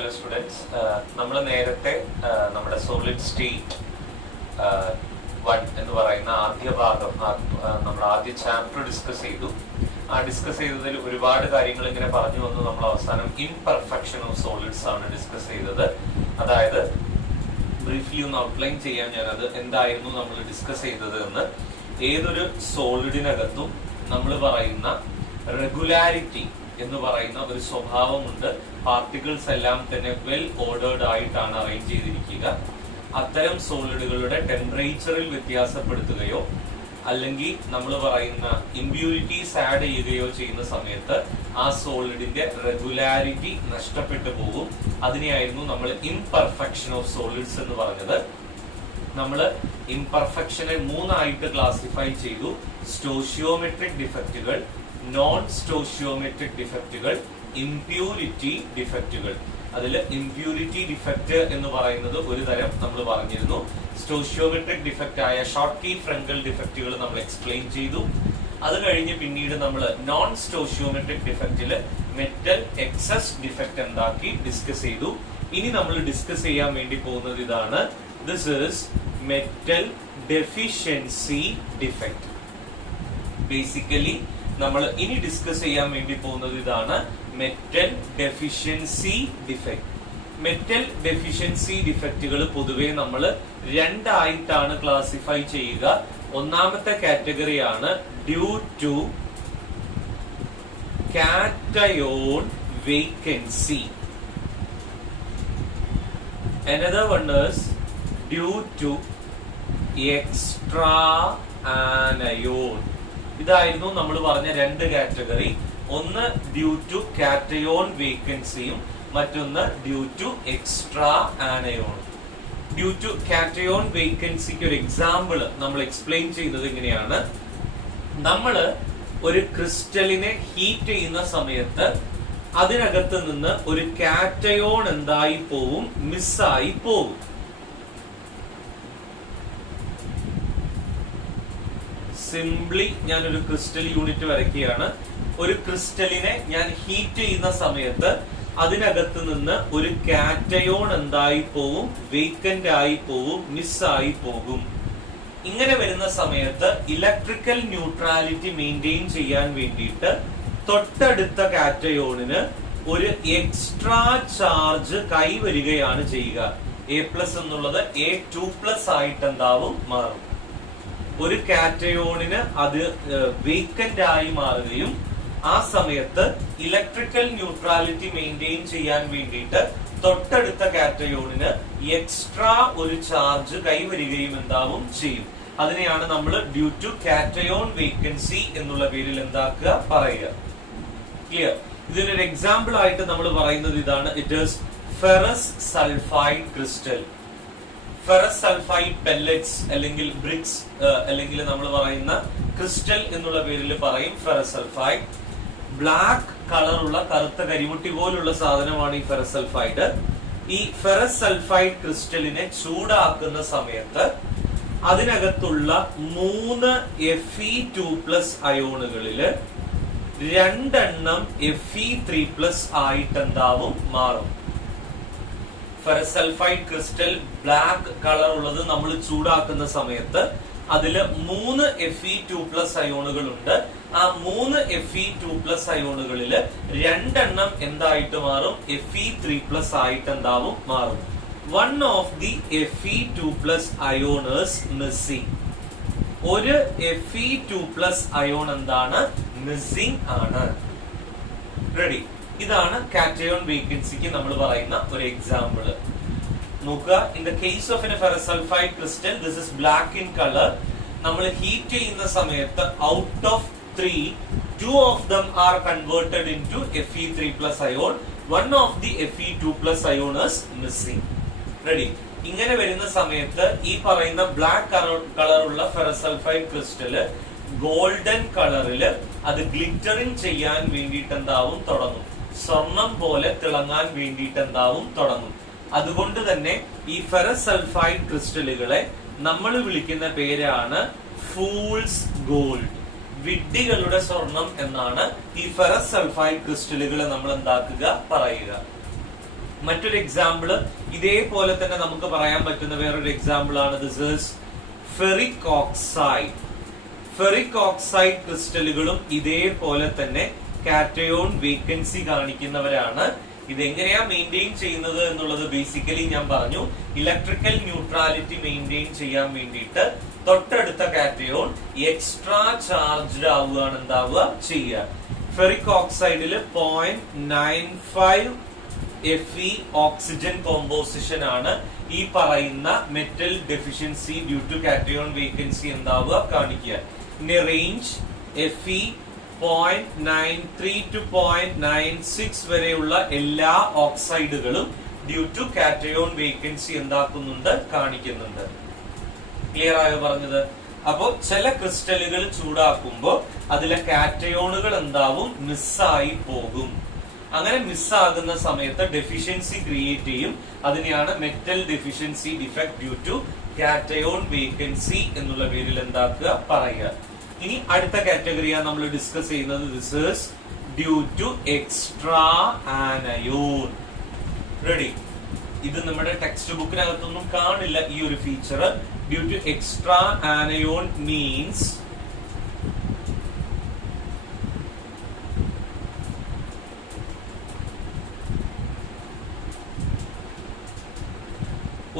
Hello students, നമ്മൾ നേരത്തെ നമ്മുടെ സോളിഡ് സ്റ്റേറ്റ് 1 എന്ന് പറയുന്ന ആദ്യ ഭാഗം, നമ്മുടെ ആദ്യ ചാപ്റ്റർ ഡിസ്കസ് ചെയ്തു. ഡിസ്കസ് ചെയ്തതിൽ ഒരുപാട് കാര്യങ്ങൾ ഇങ്ങനെ പറഞ്ഞു വന്നു. നമ്മൾ അവസാനം ഇംപെർഫെക്ഷൻ ഓഫ് സോളിഡ്സ് ആണ് ഡിസ്കസ് ചെയ്തത്. അതായത് ബ്രീഫ്ലി ഒന്ന് ഔട്ട്ലൈൻ ചെയ്യാൻ ഞാനത് എന്തായിരുന്നു നമ്മൾ ഡിസ്കസ് ചെയ്തത് എന്ന്. ഏതൊരു സോളിഡിനകത്തും നമ്മൾ പറയുന്ന റെഗുലാരിറ്റി എന്ന് പറയുന്ന ഒരു സ്വഭാവമുണ്ട്. പാർട്ടിക്കിൾസ് എല്ലാം തന്നെ വെൽ ഓർഡേർഡ് ആയിട്ടാണ് അറേഞ്ച് ചെയ്തിരിക്കുക. അത്തരം സോളിഡുകളുടെ ടെമ്പറേച്ചറിൽ വ്യത്യാസപ്പെടുത്തുകയോ അല്ലെങ്കിൽ നമ്മൾ പറയുന്ന ഇമ്പ്യൂരിറ്റീസ് ആഡ് ചെയ്യുകയോ ചെയ്യുന്ന സമയത്ത് ആ സോളിഡിന്റെ റെഗുലാരിറ്റി നഷ്ടപ്പെട്ടു പോകും. അതിനെയായിരുന്നു നമ്മൾ ഇംപെർഫെക്ഷൻ ഓഫ് സോളിഡ്സ് എന്ന് പറഞ്ഞത്. നമ്മൾ ഇംപെർഫെക്ഷനെ 3 ആയിട്ട് ക്ലാസിഫൈ ചെയ്തു. സ്റ്റോഷിയോമെട്രിക് ഡിഫക്റ്റുകൾ, നോൺ സ്റ്റോഷിയോമെട്രിക് ഡിഫക്റ്റുകൾ, ഇംപ്യൂരിറ്റി ഡിഫക്റ്റുകൾ. അതിൽ ഇംപ്യൂരിറ്റി ഡിഫക്റ്റ് എന്ന് പറയുന്നത് ഒരു തരം നമ്മൾ പറഞ്ഞിരുന്നു. സ്റ്റോഷിയോമെട്രിക് ഡിഫക്റ്റ് ആയ ഷോർട്ട്കി ഫ്രങ്കൽ ഡിഫക്റ്റുകൾ നമ്മൾ എക്സ്പ്ലെയിൻ ചെയ്തു. അത് കഴിഞ്ഞ് പിന്നീട് നമ്മൾ നോൺ സ്റ്റോഷിയോമെട്രിക് ഡിഫക്റ്റില് മെറ്റൽ എക്സസ് ഡിഫക്റ്റ് എന്താക്കി ഡിസ്കസ് ചെയ്തു. ഇനി നമ്മൾ ഡിസ്കസ് ചെയ്യാൻ വേണ്ടി പോകുന്നത് ഇതാണ്. This is metal deficiency defect. Basically നമ്മൾ ഇനി ഡിസ്കസ് ചെയ്യാൻ വേണ്ടി പോകുന്നത് ഇതാണ്, metal deficiency defect. Metal deficiency ഡിഫക്റ്റുകൾ പൊതുവെ നമ്മൾ 2 ആയിട്ടാണ് ക്ലാസിഫൈ ചെയ്യുക. ഒന്നാമത്തെ കാറ്റഗറിയാണ് due to cation vacancy. Another one is due to extra anion. ഇതായിരുന്നു നമ്മൾ പറഞ്ഞ 2 കാറ്റഗറി. ഒന്ന് ഡ്യൂ ടു കാറ്റയോൺ വേക്കൻസിയും മറ്റൊന്ന് due to extra anion. Due to cation വേക്കൻസിക്ക് ഒരു എക്സാമ്പിൾ നമ്മൾ എക്സ്പ്ലെയിൻ ചെയ്യുന്നത് ഇങ്ങനെയാണ്. നമ്മൾ ഒരു ക്രിസ്റ്റലിനെ ഹീറ്റ് ചെയ്യുന്ന സമയത്ത് അതിനകത്ത് നിന്ന് ഒരു കാറ്റയോൺ എന്തായി പോവും? മിസ്സായി പോവും. സിംപ്ലി ഞാൻ ഒരു ക്രിസ്റ്റൽ യൂണിറ്റ് വരയ്ക്കുകയാണ്. ഒരു ക്രിസ്റ്റലിനെ ഞാൻ ഹീറ്റ് ചെയ്യുന്ന സമയത്ത് അതിനകത്ത് നിന്ന് ഒരു കാറ്റയോൺ എന്തായി പോവും? വേക്കന്റ് ആയി പോവും, മിസ്സായി പോകും. ഇങ്ങനെ വരുന്ന സമയത്ത് ഇലക്ട്രിക്കൽ ന്യൂട്രാലിറ്റി മെയിൻറ്റെയിൻ ചെയ്യാൻ വേണ്ടിയിട്ട് തൊട്ടടുത്ത കാറ്റയോണിന് ഒരു എക്സ്ട്രാ ചാർജ് കൈവരികയാണ് ചെയ്യുക. A+ എന്നുള്ളത് A2+ ആയിട്ട് എന്താവും? മാറും. ഒരു കാറ്റയോണിന് അത് വേക്കന്റ് ആയി മാറുകയും ആ സമയത്ത് ഇലക്ട്രിക്കൽ ന്യൂട്രാലിറ്റി മെയിൻറ്റെയിൻ ചെയ്യാൻ വേണ്ടിയിട്ട് തൊട്ടടുത്ത കാറ്റയോണിന് എക്സ്ട്രാ ഒരു ചാർജ് കൈവരികയും എന്താവും ചെയ്യും. അതിനെയാണ് നമ്മൾ ഡ്യൂ ടു കാറ്റയോൺ വേക്കൻസി എന്നുള്ള പേരിൽ എന്താക്കുക? പറയുക. ക്ലിയർ? ഇതിനൊരു എക്സാമ്പിൾ ആയിട്ട് നമ്മൾ പറയുന്നത് ഇതാണ്. It is ferrous sulphide crystal. Ferrous sulphide pellets അല്ലെങ്കിൽ ബ്രിക്സ് അല്ലെങ്കിൽ നമ്മൾ പറയുന്ന ക്രിസ്റ്റൽ എന്നുള്ള പേരിൽ പറയും ഫെറസ് സൾഫൈഡ്. ബ്ലാക്ക് കളറുള്ള കറുത്ത കരിമുട്ടി പോലുള്ള സാധനമാണ് ഈ ഫെറസ് സൾഫൈഡ്. ഈ ഫെറസ് സൾഫൈഡ് ക്രിസ്റ്റലിനെ ചൂടാക്കുന്ന സമയത്ത് അതിനകത്തുള്ള 3 Fe2+ അയോണുകളില് 2 Fe3+ ആയിട്ട് എന്താവും? മാറും. Ferrous sulphide crystal black colour ഉള്ളത് നമ്മൾ ചൂടാക്കുന്ന സമയത്ത് അതില് 3 Fe2+ അയോണുകൾ ഉണ്ട്. ആ 3 Fe2+ അയോണുകളില് 2 എന്തായിട്ട് മാറും? Fe3+ ആയിട്ട് എന്താവും? മാറും. One of the Fe2+ ion is missing. ഒരു Fe2+ അയോൺ എന്താണ്? മിസ്സിംഗ് ആണ്. റെഡി? ഇതാണ് കാറ്റയോൺ വേക്കൻസിക്ക് നമ്മൾ പറയുന്ന ഒരു എക്സാമ്പിൾ. നോക്കുക, in the case of A ferrous sulphide crystal, this is black in colour. നമ്മൾ ഹീറ്റ് ചെയ്യുന്ന സമയത്ത് out of 3, 2 of them are converted into Fe3+ ion. One of the Fe2+ ion is missing. Ready? ഇങ്ങനെ വരുന്ന സമയത്ത് ഈ പറയുന്ന black കളറുള്ള ferrous sulphide crystal golden കളറില് അത് ഗ്ലിറ്ററിങ് ചെയ്യാൻ വേണ്ടിയിട്ട് എന്താവും? തുടങ്ങും. സ്വർണം പോലെ തിളങ്ങാൻ വേണ്ടിയിട്ട് എന്താവും? തുടങ്ങും. അതുകൊണ്ട് തന്നെ ഈ ഫെറസ് സൾഫൈഡ് ക്രിസ്റ്റലുകളെ നമ്മൾ വിളിക്കുന്ന പേരാണ് ഫൂൾസ് ഗോൾഡ്. വിഡ്ഢികളുടെ സ്വർണം എന്നാണ് ഈ ഫെറസ് സൾഫൈഡ് ക്രിസ്റ്റലുകളെ നമ്മൾ എന്താക്കുക? പറയുക. മറ്റൊരു എക്സാമ്പിൾ ഇതേപോലെ തന്നെ നമുക്ക് പറയാൻ പറ്റുന്ന വേറൊരു എക്സാമ്പിൾ ആണ് this is ferric oxide. Ferric oxide ക്രിസ്റ്റലുകളും ഇതേപോലെ തന്നെ കാറ്റയോൺ വേക്കൻസി കാണിക്കുന്നവരാണ്. ഇതെങ്ങനെയാ മെയിൻറ്റെയിൻ ചെയ്യുന്നത് എന്നുള്ളത് ബേസിക്കലി ഞാൻ പറഞ്ഞു. ഇലക്ട്രിക്കൽ ന്യൂട്രാലിറ്റി മെയിൻറ്റെയിൻ ചെയ്യാൻ വേണ്ടിയിട്ട് തൊട്ടടുത്ത കാറ്റയോൺ എക്സ്ട്രാ ചാർജ്ഡ് ആവുകയാണ് എന്താവുക ചെയ്യുക. ഫെറിക് ഓക്സൈഡിൽ 0.95 Fe ഓക്സിജൻ കോമ്പോസിഷൻ ആണ് ഈ പറയുന്ന metal deficiency due to cation vacancy എന്താവുക കാണിക്കുക. ഇനി റേഞ്ച് Fe 0.93 to 0.96 വരെയുള്ള എല്ലാ ഓക്സൈഡുകളും ഡ്യൂ ടു കാറ്റയോൺ വേക്കൻസി എന്താക്കുന്നുണ്ട് കാണിക്കുന്നുണ്ട്. ക്ലിയർ ആയോ പറഞ്ഞത്? അപ്പോ ചില ക്രിസ്റ്റലുകൾ ചൂടാക്കുമ്പോൾ അതിലെ കാറ്റയോണുകൾ എന്താവും മിസ്സായി പോകും. അങ്ങനെ മിസ്സാകുന്ന സമയത്ത് ഡെഫിഷ്യൻസി ക്രിയേറ്റ് ചെയ്യും. അതിനെയാണ് metal deficiency defect due to cation vacancy എന്നുള്ള പേരിൽ എന്താക്കുക പറയുക. ഇനി അടുത്ത കാറ്റഗറിയാണ് നമ്മൾ ഡിസ്കസ് ചെയ്യുന്നത്. This is due to extra anion. Ready? ഇത് നമ്മുടെ ടെക്സ്റ്റ് ബുക്കിനകത്തൊന്നും കാണില്ല ഈ ഒരു feature. Due to extra anion means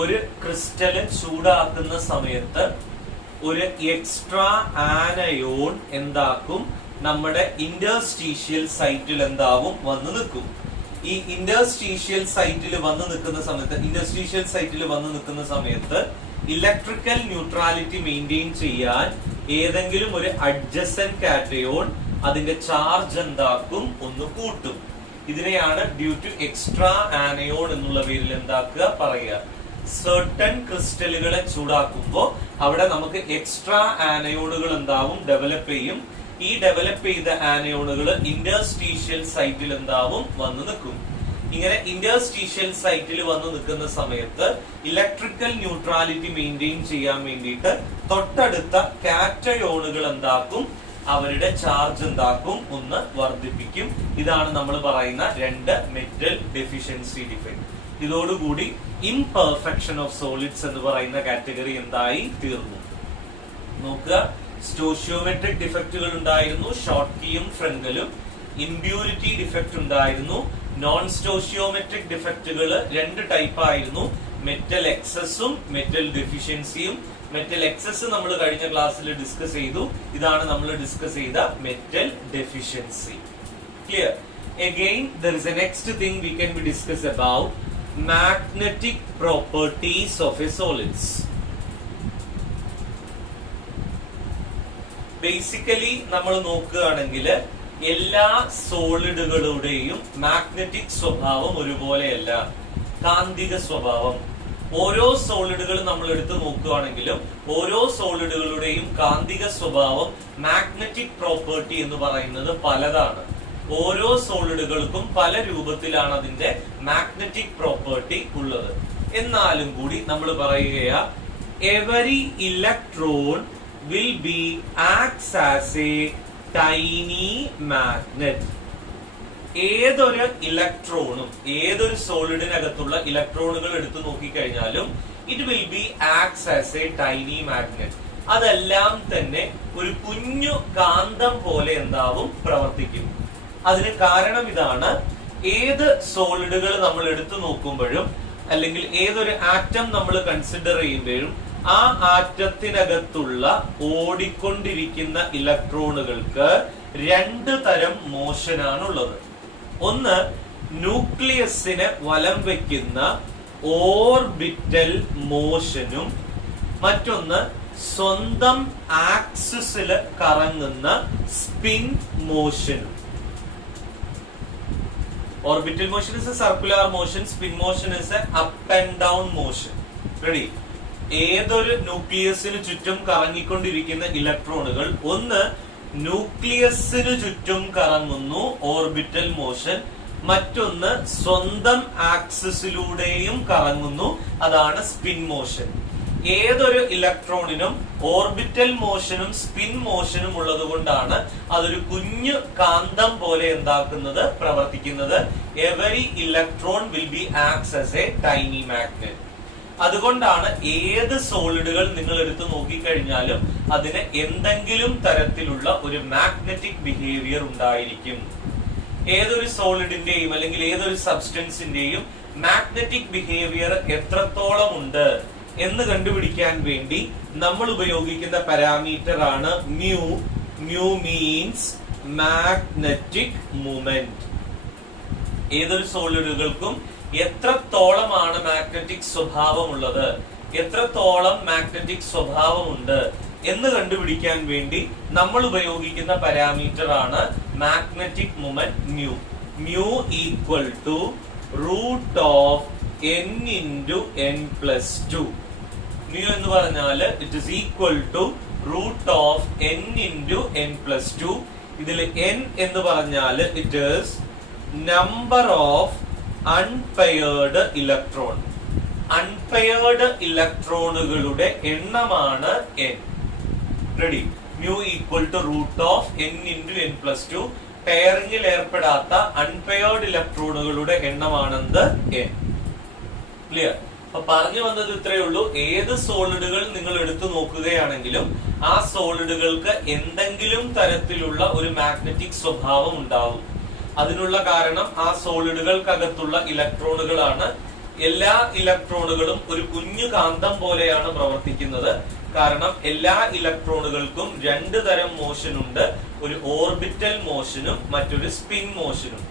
ഒരു ക്രിസ്റ്റല് ചൂടാക്കുന്ന സമയത്ത് ഒരു എക്സ്ട്രാ ആനയോൺ എന്താക്കും, നമ്മുടെ ഇന്റർസ്റ്റീഷ്യൽ സൈറ്റിൽ എന്താവും വന്ന് നിൽക്കും. ഈ ഇന്റർസ്റ്റീഷ്യൽ സൈറ്റിൽ വന്ന് നിൽക്കുന്ന സമയത്ത് ഇലക്ട്രിക്കൽ ന്യൂട്രാലിറ്റി മെയിൻറ്റെയിൻ ചെയ്യാൻ ഏതെങ്കിലും ഒരു അഡ്ജസന്റ് കാറ്റയോൺ അതിന്റെ ചാർജ് എന്താക്കും, ഒന്ന് കൂട്ടും. ഇതിനെയാണ് ഡ്യൂ ടു എക്സ്ട്രാ ആനയോൺ എന്നുള്ള പേരിൽ എന്താക്കുക പറയുക. സർട്ടൻ ക്രിസ്റ്റലുകളെ ചൂടാക്കുമ്പോൾ അവിടെ നമുക്ക് എക്സ്ട്രാ ആനയോണുകൾ എന്താവും ഡെവലപ്പ് ചെയ്യും. ഈ ഡെവലപ്പ് ചെയ്ത ആനയോണുകൾ ഇന്റർസ്റ്റീഷ്യൽ സൈറ്റിൽ എന്താവും വന്ന് നിൽക്കും. ഇങ്ങനെ ഇന്റർസ്റ്റീഷ്യൽ സൈറ്റിൽ വന്ന് നിൽക്കുന്ന സമയത്ത് ഇലക്ട്രിക്കൽ ന്യൂട്രാലിറ്റി മെയിൻറ്റെയിൻ ചെയ്യാൻ വേണ്ടിയിട്ട് തൊട്ടടുത്ത കാറ്റയോണുകൾ എന്താക്കും, അവരുടെ ചാർജ് എന്താക്കും, ഒന്ന് വർദ്ധിപ്പിക്കും. ഇതാണ് നമ്മൾ പറയുന്ന രണ്ട് മെറ്റൽ ഡെഫിഷ്യൻസി ഡിഫക്ട്. ഇതോടുകൂടി ഇംപെർഫെക്ഷൻ ഓഫ് സോളിഡ്സ് എന്ന് പറയുന്ന കാറ്റഗറി എന്തായി തീർന്നു. നോക്കുക, സ്റ്റോഷിയോമെട്രിക് ഡിഫക്റ്റുകൾ ഉണ്ടായിരുന്നു, ഷോട്ട്കിയും ഫ്രെങ്കലും. ഇംപ്യൂരിറ്റി ഡിഫക്റ്റ് ഉണ്ടായിരുന്നു. നോൺ സ്റ്റോഷിയോമെട്രിക് ഡിഫക്റ്റുകൾ രണ്ട് ടൈപ്പ് ആയിരുന്നു, മെറ്റൽ എക്സസും മെറ്റൽ ഡെഫിഷ്യൻസിയും. മെറ്റൽ എക്സസ് നമ്മൾ കഴിഞ്ഞ ക്ലാസ്സിൽ ഡിസ്കസ് ചെയ്തു. ഇതാണ് നമ്മൾ ഡിസ്കസ് ചെയ്ത metal deficiency. Clear? Again, there is a next thing we can be discuss about magnetic properties of a solids. Basically നമ്മൾ നോക്കുകയാണെങ്കിൽ എല്ലാ സോളിഡുകളുടെയും മാഗ്നറ്റിക് സ്വഭാവം ഒരുപോലെയല്ല, കാന്തിക സ്വഭാവം. ഓരോ സോളിഡുകൾ നമ്മൾ എടുത്ത് നോക്കുകയാണെങ്കിലും ഓരോ സോളിഡുകളുടെയും കാന്തിക സ്വഭാവം, മാഗ്നറ്റിക് പ്രോപ്പർട്ടി എന്ന് പറയുന്നത് പലതാണ്. ഓരോ സോളിഡുകൾക്കും പല രൂപത്തിലാണ് അതിന്റെ മാഗ്നറ്റിക് പ്രോപ്പർട്ടി ഉള്ളത്. എന്നാലും കൂടി നമ്മൾ പറയുകയാ, every electron will be acts as a tiny magnet. ഏതൊരു ഇലക്ട്രോണും, ഏതൊരു സോളിഡിനകത്തുള്ള ഇലക്ട്രോണുകൾ എടുത്തു നോക്കിക്കഴിഞ്ഞാലും it will be acts as a tiny magnet. അതെല്ലാം തന്നെ ഒരു കുഞ്ഞു കാന്തം പോലെ എന്താവും പ്രവർത്തിക്കും. അതിന് കാരണം ഇതാണ്, ഏത് സോളിഡുകൾ നമ്മൾ എടുത്തു നോക്കുമ്പോഴും അല്ലെങ്കിൽ ഏതൊരു ആറ്റം നമ്മൾ കൺസിഡർ ചെയ്യുമ്പോഴും ആ ആറ്റത്തിനകത്തുള്ള ഓടിക്കൊണ്ടിരിക്കുന്ന ഇലക്ട്രോണുകൾക്ക് രണ്ട് തരം മോഷനാണ് ഉള്ളത്. ഒന്ന്, ന്യൂക്ലിയസിനെ വലം വെക്കുന്ന ഓർബിറ്റൽ മോഷനും മറ്റൊന്ന് സ്വന്തം ആക്സിസിൽ കറങ്ങുന്ന spin മോഷനും. Orbital motion is a circular motion, spin motion is a up and down motion. Ready? ഏതൊരു ന്യൂക്ലിയസിന് ചുറ്റും കറങ്ങിക്കൊണ്ടിരിക്കുന്ന ഇലക്ട്രോണുകൾ, ഒന്ന് ന്യൂക്ലിയസിന് ചുറ്റും കറങ്ങുന്നു ഓർബിറ്റൽ മോഷൻ, മറ്റൊന്ന് സ്വന്തം ആക്സിസിലൂടെയും കറങ്ങുന്നു, അതാണ് സ്പിൻ മോഷൻ. ഏതൊരു ഇലക്ട്രോണിനും ഓർബിറ്റൽ മോഷനും സ്പിൻ മോഷനും ഉള്ളത് കൊണ്ടാണ് അതൊരു കുഞ്ഞു കാന്തം പോലെ എന്താക്കുന്നത്, പ്രവർത്തിക്കുന്നത്. Every electron will be acts as a tiny magnet. അതുകൊണ്ടാണ് ഏത് സോളിഡുകൾ നിങ്ങൾ എടുത്തു നോക്കിക്കഴിഞ്ഞാലും അതിന് എന്തെങ്കിലും തരത്തിലുള്ള ഒരു മാഗ്നറ്റിക് ബിഹേവിയർ ഉണ്ടായിരിക്കും. ഏതൊരു സോളിഡിന്റെയും അല്ലെങ്കിൽ ഏതൊരു സബ്സ്റ്റൻസിന്റെയും മാഗ്നറ്റിക് ബിഹേവിയർ എത്രത്തോളം ഉണ്ട് എന്ന് കണ്ടുപിടിക്കാൻ വേണ്ടി നമ്മൾ ഉപയോഗിക്കുന്ന പാരാമീറ്റർ ആണ് mu. Mu means magnetic moment. ഏതൊരു സോളിഡുകൾക്കും എത്രത്തോളമാണ് മാഗ്നറ്റിക് സ്വഭാവമുള്ളത്, എത്രത്തോളം മാഗ്നറ്റിക് സ്വഭാവമുണ്ട് എന്ന് കണ്ടുപിടിക്കാൻ വേണ്ടി നമ്മൾ ഉപയോഗിക്കുന്ന പാരാമീറ്റർ ആണ് magnetic moment mu. Mu equal to root of n into n plus 2. Mu എന്ന് പറഞ്ഞാൽ it is equal to root of n into n plus 2. ഇതിൽ n എന്ന് പറഞ്ഞാൽ it is number of unpaired electron. Unpaired ഇലക്ട്രോണുകളുടെ എണ്ണമാണ് n. Ready? Mu equal to root of n into n plus 2. പെയറിംഗിൽ ഏർപ്പെടാത്ത unpaired ഇലക്ട്രോണുകളുടെ എണ്ണമാണെന്ത് n. ക്ലിയർ? അപ്പൊ പറഞ്ഞു വന്നത് ഇത്രയേ ഉള്ളൂ. ഏത് സോളിഡുകൾ നിങ്ങൾ എടുത്തു നോക്കുകയാണെങ്കിലും ആ സോളിഡുകൾക്ക് എന്തെങ്കിലും തരത്തിലുള്ള ഒരു മാഗ്നറ്റിക് സ്വഭാവം ഉണ്ടാവും. അതിനുള്ള കാരണം ആ സോളിഡുകൾക്കകത്തുള്ള ഇലക്ട്രോണുകളാണ്. എല്ലാ ഇലക്ട്രോണുകളും ഒരു കുഞ്ഞു കാന്തം പോലെയാണ് പ്രവർത്തിക്കുന്നത്. കാരണം എല്ലാ ഇലക്ട്രോണുകൾക്കും രണ്ട് തരം മോഷൻ ഉണ്ട്. ഒരു ഓർബിറ്റൽ മോഷനും മറ്റൊരു സ്പിൻ മോഷനും.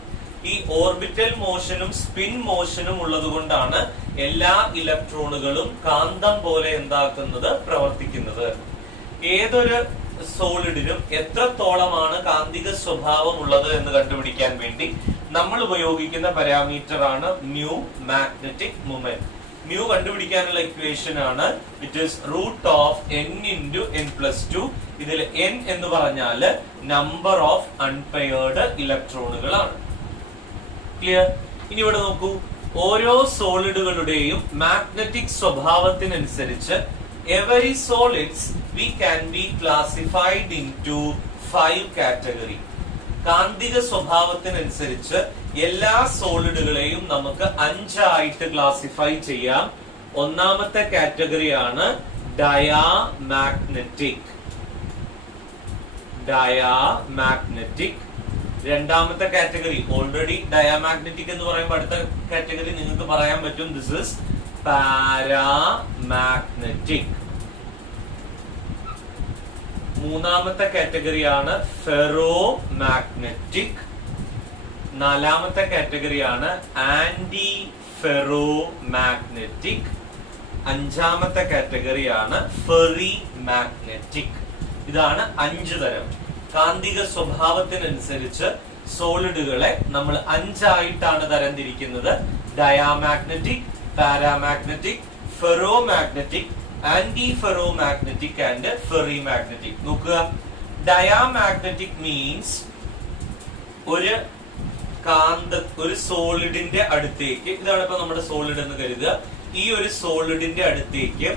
ഈ ഓർബിറ്റൽ മോഷനും സ്പിൻ മോഷനും ഉള്ളത് കൊണ്ടാണ് എല്ലാ ഇലക്ട്രോണുകളും കാന്തം പോലെ എന്താക്കുന്നത്, പ്രവർത്തിക്കുന്നത്. ഏതൊരു സോളിഡിനും എത്രത്തോളമാണ് കാന്തിക സ്വഭാവം ഉള്ളത് എന്ന് കണ്ടുപിടിക്കാൻ വേണ്ടി നമ്മൾ ഉപയോഗിക്കുന്ന പാരാമീറ്റർ ആണ് മ്യൂ, മാഗ്നറ്റിക് മൊമെന്റ്. മ്യൂ കണ്ടുപിടിക്കാനുള്ള ഇക്വേഷൻ ആണ് it is root of n into n plus 2. ഇതിൽ n എന്ന് പറഞ്ഞാൽ നമ്പർ ഓഫ് അൺപെയർഡ് ഇലക്ട്രോണുകളാണ്. ക്ലിയർ? ഇനി ഇവിടെ നോക്കൂ, ഓരോ സോളിഡുകളുടെയും മാഗ്നറ്റിക് സ്വഭാവത്തിനനുസരിച്ച് every solids we can be classified into 5 category. കാന്തിക സ്വഭാവത്തിനനുസരിച്ച് എല്ലാ സോളിഡുകളെയും നമുക്ക് 5 ആയിട്ട് ക്ലാസിഫൈ ചെയ്യാം. ഒന്നാമത്തെ കാറ്റഗറിയാണ് ഡയാമാഗ്നറ്റിക്. ഡയാമാഗ്നറ്റിക്. രണ്ടാമത്തെ കാറ്റഗറി ഓൾറെഡി ഡയാമാഗ്നറ്റിക് എന്ന് പറയുമ്പോൾ അടുത്ത കാറ്റഗറി നിങ്ങൾക്ക് പറയാൻ പറ്റും ദിസ് ഇസ് പാരാമാഗ്നറ്റിക്. മൂന്നാമത്തെ കാറ്റഗറിയാണ് ഫെറോമാഗ്നറ്റിക്. നാലാമത്തെ കാറ്റഗറിയാണ് ആന്റി ഫെറോമാഗ്നറ്റിക്. അഞ്ചാമത്തെ കാറ്റഗറിയാണ് ഫെറിമാഗ്നറ്റിക്. ഇതാണ് 5 തരം. കാന്തിക സ്വഭാവത്തിനനുസരിച്ച് സോളിഡുകളെ നമ്മൾ 5 ആയിട്ടാണ് തരംതിരിക്കുന്നത്. Diamagnetic, paramagnetic, ferromagnetic, anti ferromagnetic and ferrimagnetic. നോക്കുക, ഡയാമാഗ്നറ്റിക് മീൻസ് ഒരു സോളിഡിന്റെ അടുത്തേക്ക്, ഇതാണ് ഇപ്പൊ നമ്മുടെ സോളിഡ് എന്ന് കരുതുക, ഈ ഒരു സോളിഡിന്റെ അടുത്തേക്ക്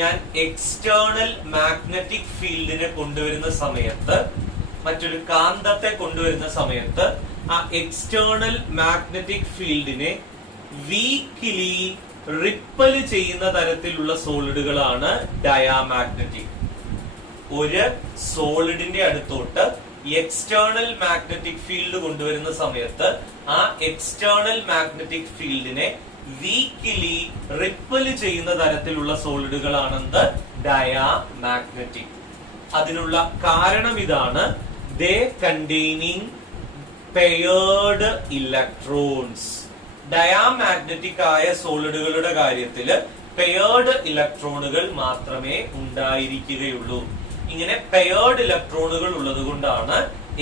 ഞാൻ എക്സ്റ്റേണൽ മാഗ്നറ്റിക് ഫീൽഡിനെ കൊണ്ടുവരുന്ന സമയത്ത്, മറ്റൊരു കാന്തത്തെ കൊണ്ടുവരുന്ന സമയത്ത് ആ എക്സ്റ്റേണൽ മാഗ്നറ്റിക് ഫീൽഡിനെ വീക്കിലി റിപ്പൽ ചെയ്യുന്ന തരത്തിലുള്ള സോളിഡുകളാണ് ഡയാമാഗ്നറ്റിക്. ഒരു സോളിഡിന്റെ അടുത്തോട്ട് എക്സ്റ്റേണൽ മാഗ്നറ്റിക് ഫീൽഡ് കൊണ്ടുവരുന്ന സമയത്ത് ആ എക്സ്റ്റേണൽ മാഗ്നറ്റിക് ഫീൽഡിനെ വീക്കിലി റിപ്പൽ ചെയ്യുന്ന തരത്തിലുള്ള സോളിഡുകളാണെന്ത് ഡയാമാഗ്നറ്റിക്. അതിനുള്ള കാരണം ഇതാണ്, ദേ കണ്ടെയ്നിങ് പെയർഡ് ഇലക്ട്രോൺസ്. ഡയാമാഗ്നറ്റിക് ആയ സോളിഡുകളുടെ കാര്യത്തില് പെയർഡ് ഇലക്ട്രോണുകൾ മാത്രമേ ഉണ്ടായിരിക്കുകയുള്ളൂ. ഇങ്ങനെ പെയർഡ് ഇലക്ട്രോണുകൾ ഉള്ളത് കൊണ്ടാണ്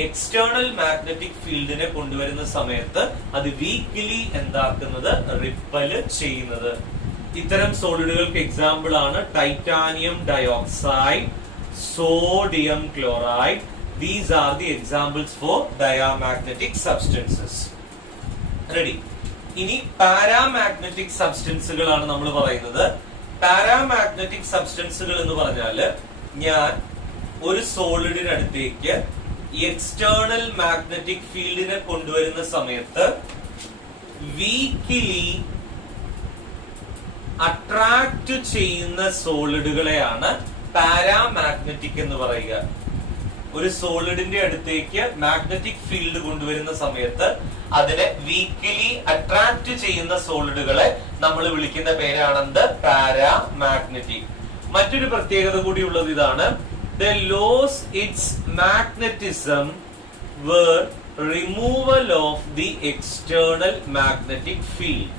എക്സ്റ്റേണൽ മാഗ്നറ്റിക് ഫീൽഡിനെ കൊണ്ടുവരുന്ന സമയത്ത് അത് വീക്കിലി എന്താക്കുന്നത്, റിപ്പൽ ചെയ്യുന്നത്. ഇത്തരം സോളിഡുകൾക്ക് എക്സാമ്പിൾ ആണ് titanium dioxide, sodium chloride. These are the examples for diamagnetic substances. Ready? ഇനി പാരാമാഗ്നറ്റിക് സബ്സ്റ്റൻസുകളാണ് നമ്മൾ പറയുന്നത്. പാരാമാഗ്നറ്റിക് സബ്സ്റ്റൻസുകൾ എന്ന് പറഞ്ഞാല് ഞാൻ ഒരു സോളിഡിനടുത്തേക്ക് എക്സ്റ്റേണൽ മാഗ്നറ്റിക് ഫീൽഡിനെ കൊണ്ടുവരുന്ന സമയത്ത് വീക്കിലി അട്രാക്ട് ചെയ്യുന്ന സോളിഡുകളെയാണ് പാരാമാഗ്നറ്റിക് എന്ന് പറയുക. ഒരു സോളിഡിന്റെ അടുത്തേക്ക് മാഗ്നറ്റിക് ഫീൽഡ് കൊണ്ടുവരുന്ന സമയത്ത് അതിനെ വീക്കിലി അട്രാക്ട് ചെയ്യുന്ന സോളിഡുകളെ നമ്മൾ വിളിക്കുന്ന പേരാണെന്ത്? പാരാമാഗ്നറ്റിക്. മറ്റൊരു പ്രത്യേകത കൂടി ഉള്ളത് ഇതാണ്, they lose its magnetism were removal of the external magnetic field.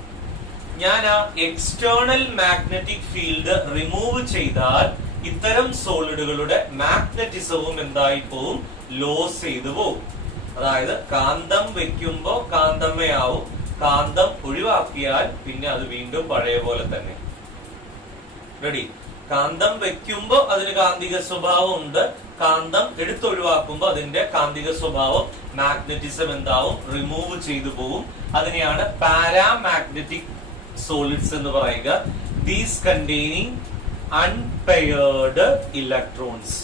ഞാൻ ആ എക്സ്റ്റേണൽ മാഗ്നറ്റിക് ഫീൽഡ് റിമൂവ് ചെയ്താൽ ഇത്തരം സോളിഡുകളുടെ മാഗ്നറ്റിസവും എന്തായി പോവും? ലോസ് ചെയ്തു പോവും. അതായത് കാന്തം വെക്കുമ്പോ കാന്തമ്മയാവും, കാന്തം ഒഴിവാക്കിയാൽ പിന്നെ അത് വീണ്ടും പഴയ പോലെ തന്നെ. റെഡി? കാന്തം വെക്കുമ്പോ അതിന് കാന്തിക സ്വഭാവം ഉണ്ട്, കാന്തം എടുത്തൊഴിവാക്കുമ്പോ അതിന്റെ കാന്തിക സ്വഭാവം മാഗ്നറ്റിസം എന്താവും? റിമൂവ് ചെയ്തു പോവും. അതിനെയാണ് പാരാമാഗ്നറ്റിക് സോളിഡ്സ് എന്ന് പറയുക. These containing unpaired electrons.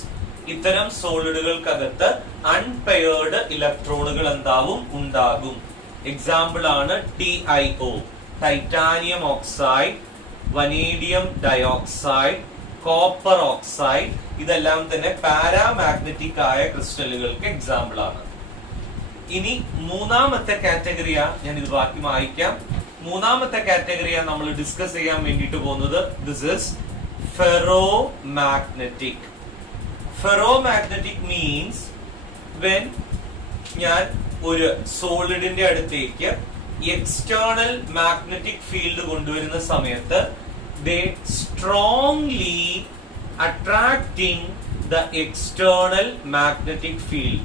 ഇത്തരം സോളിഡുകൾക്കകത്ത് അൺപെയർഡ് ഇലക്ട്രോണുകൾ എന്താവും? ഉണ്ടാകും. എക്സാമ്പിൾ ആണ് TiO, titanium oxide, vanadium dioxide, copper oxide. ഇതെല്ലാം തന്നെ പാരാമാഗ്നറ്റിക് ആയ ക്രിസ്റ്റലുകൾക്ക് എക്സാമ്പിൾ ആണ്. ഇനി മൂന്നാമത്തെ കാറ്റഗറിയാ, ഞാൻ ഇത് ബാക്കി വായിക്കാം. മൂന്നാമത്തെ കാറ്റഗറിയാ നമ്മൾ ഡിസ്കസ് ചെയ്യാൻ വേണ്ടിട്ട് പോകുന്നത്. This is ferromagnetic. Ferromagnetic means when ഞാൻ ഒരു സോളിഡിന്റെ അടുത്തേക്ക് എക്സ്റ്റേണൽ മാഗ്നറ്റിക് ഫീൽഡ് കൊണ്ടുവരുന്ന സമയത്ത് they strongly attracting the external magnetic field.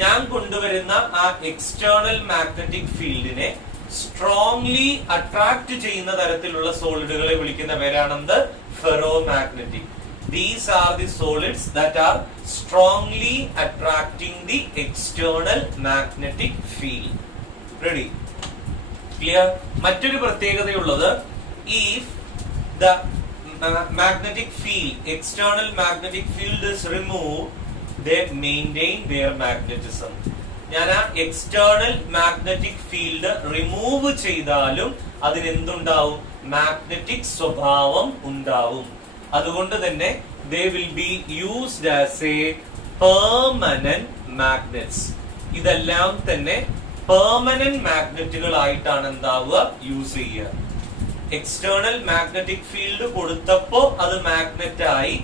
ഞാൻ കൊണ്ടുവരുന്ന ആ എക്സ്റ്റേണൽ മാഗ്നറ്റിക് ഫീൽഡിനെ സ്ട്രോങ്ലി അട്രാക്ട് ചെയ്യുന്ന തരത്തിലുള്ള സോളിഡുകളെ വിളിക്കുന്ന പേരാണെന്ത്? Ferromagnetic. These are the solids that are strongly attracting the external magnetic field. Ready? Clear? മറ്റൊരു പ്രത്യേകതയുള്ളത്, if the magnetic field, external magnetic field is removed, they maintain their magnetism. ഞാൻ ആ external magnetic field remove ചെയ്താലും അതിന് എന്തുണ്ടാവും? Magnetic സ്വഭാവം ഉണ്ടാവും. അതുകൊണ്ട് തന്നെ they will be used as a permanent magnets. ഇതെല്ലാം തന്നെ പെർമനന്റ് മാഗ്നറ്റുകൾ ആയിട്ടാണ് എന്താവുക? യൂസ് ചെയ്യുക. എക്സ്റ്റേണൽ മാഗ്നറ്റിക് ഫീൽഡ് കൊടുത്തപ്പോ അത് മാഗ്നറ്റ് ആയി,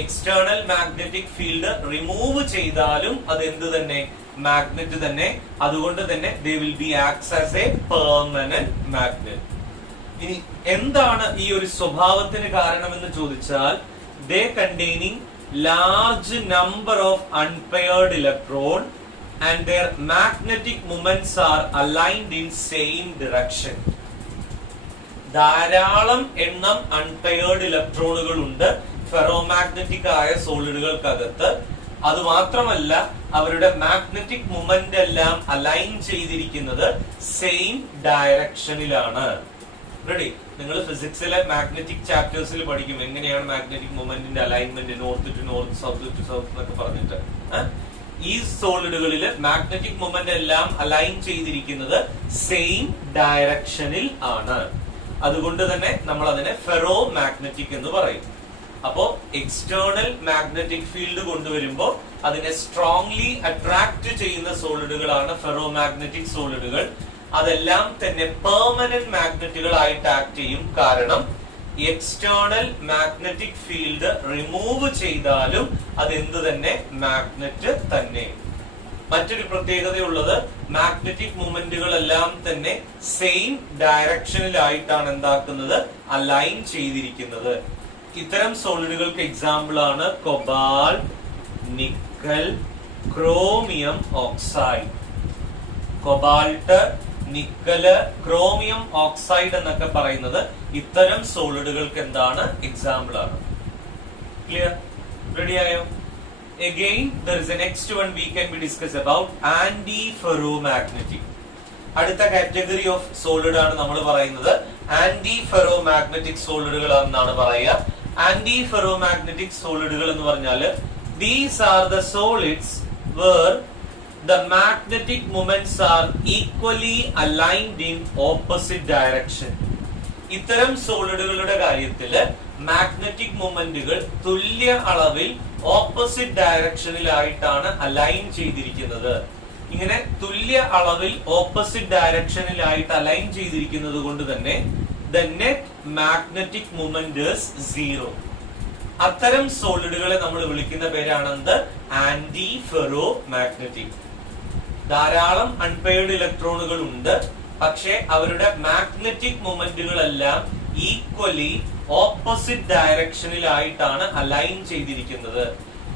എക്സ്റ്റേണൽ മാഗ്നറ്റിക് ഫീൽഡ് റിമൂവ് ചെയ്താലും അത് എന്ത് തന്നെ? മാഗ്നറ്റ് തന്നെ. അതുകൊണ്ട് തന്നെ they will be acts as a permanent magnet. ഇനി എന്താണ് ഈ ഒരു സ്വഭാവത്തിന് കാരണമെന്ന് ചോദിച്ചാൽ, they containing large number of unpaired electron and their magnetic moments are aligned in same direction. ധാരാളം എണ്ണം അൺപെയർഡ് ഇലക്ട്രോണുകൾ ഉണ്ട് ഫെറോമാഗ്നറ്റിക് ആയ സോളിഡുകൾക്കകത്ത്. അത് മാത്രമല്ല, അവരുടെ മാഗ്നറ്റിക് മൊമെന്റ് എല്ലാം അലൈൻ ചെയ്തിരിക്കുന്നത് സെയിം ഡയറക്ഷനിലാണ്. റെഡി? നിങ്ങൾ ഫിസിക്സിലെ മാഗ്നറ്റിക് ചാപ്റ്റേഴ്സിൽ പഠിക്കും എങ്ങനെയാണ് മാഗ്നറ്റിക് മൊമെന്റിന്റെ alignment, north to north, south to south എന്നൊക്കെ പറഞ്ഞിട്ട്. ഈ സോളിഡുകളിൽ മാഗ്നറ്റിക് മൊമെന്റ് എല്ലാം അലൈൻ ചെയ്തിരിക്കുന്നത് സെയിം ഡയറക്ഷനിൽ ആണ്. അതുകൊണ്ട് തന്നെ നമ്മൾ അതിനെ ഫെറോ മാഗ്നറ്റിക് എന്ന് പറയും. അപ്പോ എക്സ്റ്റേണൽ മാഗ്നറ്റിക് ഫീൽഡ് കൊണ്ടുവരുമ്പോൾ അതിനെ സ്ട്രോങ്ലി അട്രാക്ട് ചെയ്യുന്ന സോളിഡുകളാണ് ഫെറോമാഗ്നറ്റിക് സോളിഡുകൾ. അതെല്ലാം തന്നെ പെർമനന്റ് മാഗ്നറ്റുകൾ ആയിട്ട് ആക്ട് ചെയ്യും. കാരണം എക്സ്റ്റേണൽ മാഗ്നറ്റിക് ഫീൽഡ് റിമൂവ് ചെയ്താലും അത് എന്ത് തന്നെ? മാഗ്നറ്റ് തന്നെ. മറ്റൊരു പ്രത്യേകതയുള്ളത്, മാഗ്നറ്റിക് മൊമെന്റുകളെല്ലാം തന്നെ സെയിം ഡയറക്ഷനിലായിട്ടാണ് എന്താക്കുന്നത്? അലൈൻ ചെയ്തിരിക്കുന്നത്. ഇത്തരം സോളിഡുകൾക്ക് എക്സാമ്പിൾ ആണ് cobalt, nickel, chromium oxide. Cobalt, നിക്കല്, ക്രോമിയം ഓക്സൈഡ് എന്നൊക്കെ പറയുന്നത് ഇത്തരം സോളിഡുകൾക്ക് എന്താണ്? എക്സാമ്പിൾ ആണ്. ക്ലിയർ? റെഡി ആയോ? Again, there is a next one we can be discuss about anti-ferromagnetic. അടുത്ത കാറ്റഗറി ഓഫ് സോളിഡ് ആണ് നമ്മൾ പറയുന്നത് ആന്റി ഫെറോ മാഗ്നറ്റിക് സോളിഡുകൾ എന്നാണ് പറയുക. ആന്റി ഫെറോ മാഗ്നറ്റിക് സോളിഡുകൾ എന്ന് പറഞ്ഞാല് these are the solids where the magnetic moments are equally aligned in opposite direction. ഇത്തരം സോളിഡുകളുടെ കാര്യത്തില് മാഗ്നറ്റിക് മൊമെന്റുകൾ തുല്യ അളവിൽ ഓപ്പോസിറ്റ് ഡയറക്ഷനിലായിട്ടാണ് അലൈൻ ചെയ്തിരിക്കുന്നത്. ഇങ്ങനെ തുല്യ അളവിൽ ഓപ്പോസിറ്റ് ഡയറക്ഷനിലായിട്ട് അലൈൻ ചെയ്തിരിക്കുന്നത് കൊണ്ട് തന്നെ the net magnetic moment is 0. അത്തരം സോളിഡുകളെ നമ്മൾ വിളിക്കുന്ന പേരാണെന്ത്? Antiferromagnetic. ധാരാളം അൺപെയർഡ് ഇലക്ട്രോണുകൾ ഉണ്ട്, പക്ഷെ അവരുടെ മാഗ്നറ്റിക് മൊമെന്റുകളെല്ലാം ഈക്വലി ഓപ്പോസിറ്റ് ഡയറക്ഷനിലായിട്ടാണ് അലൈൻ ചെയ്തിരിക്കുന്നത്.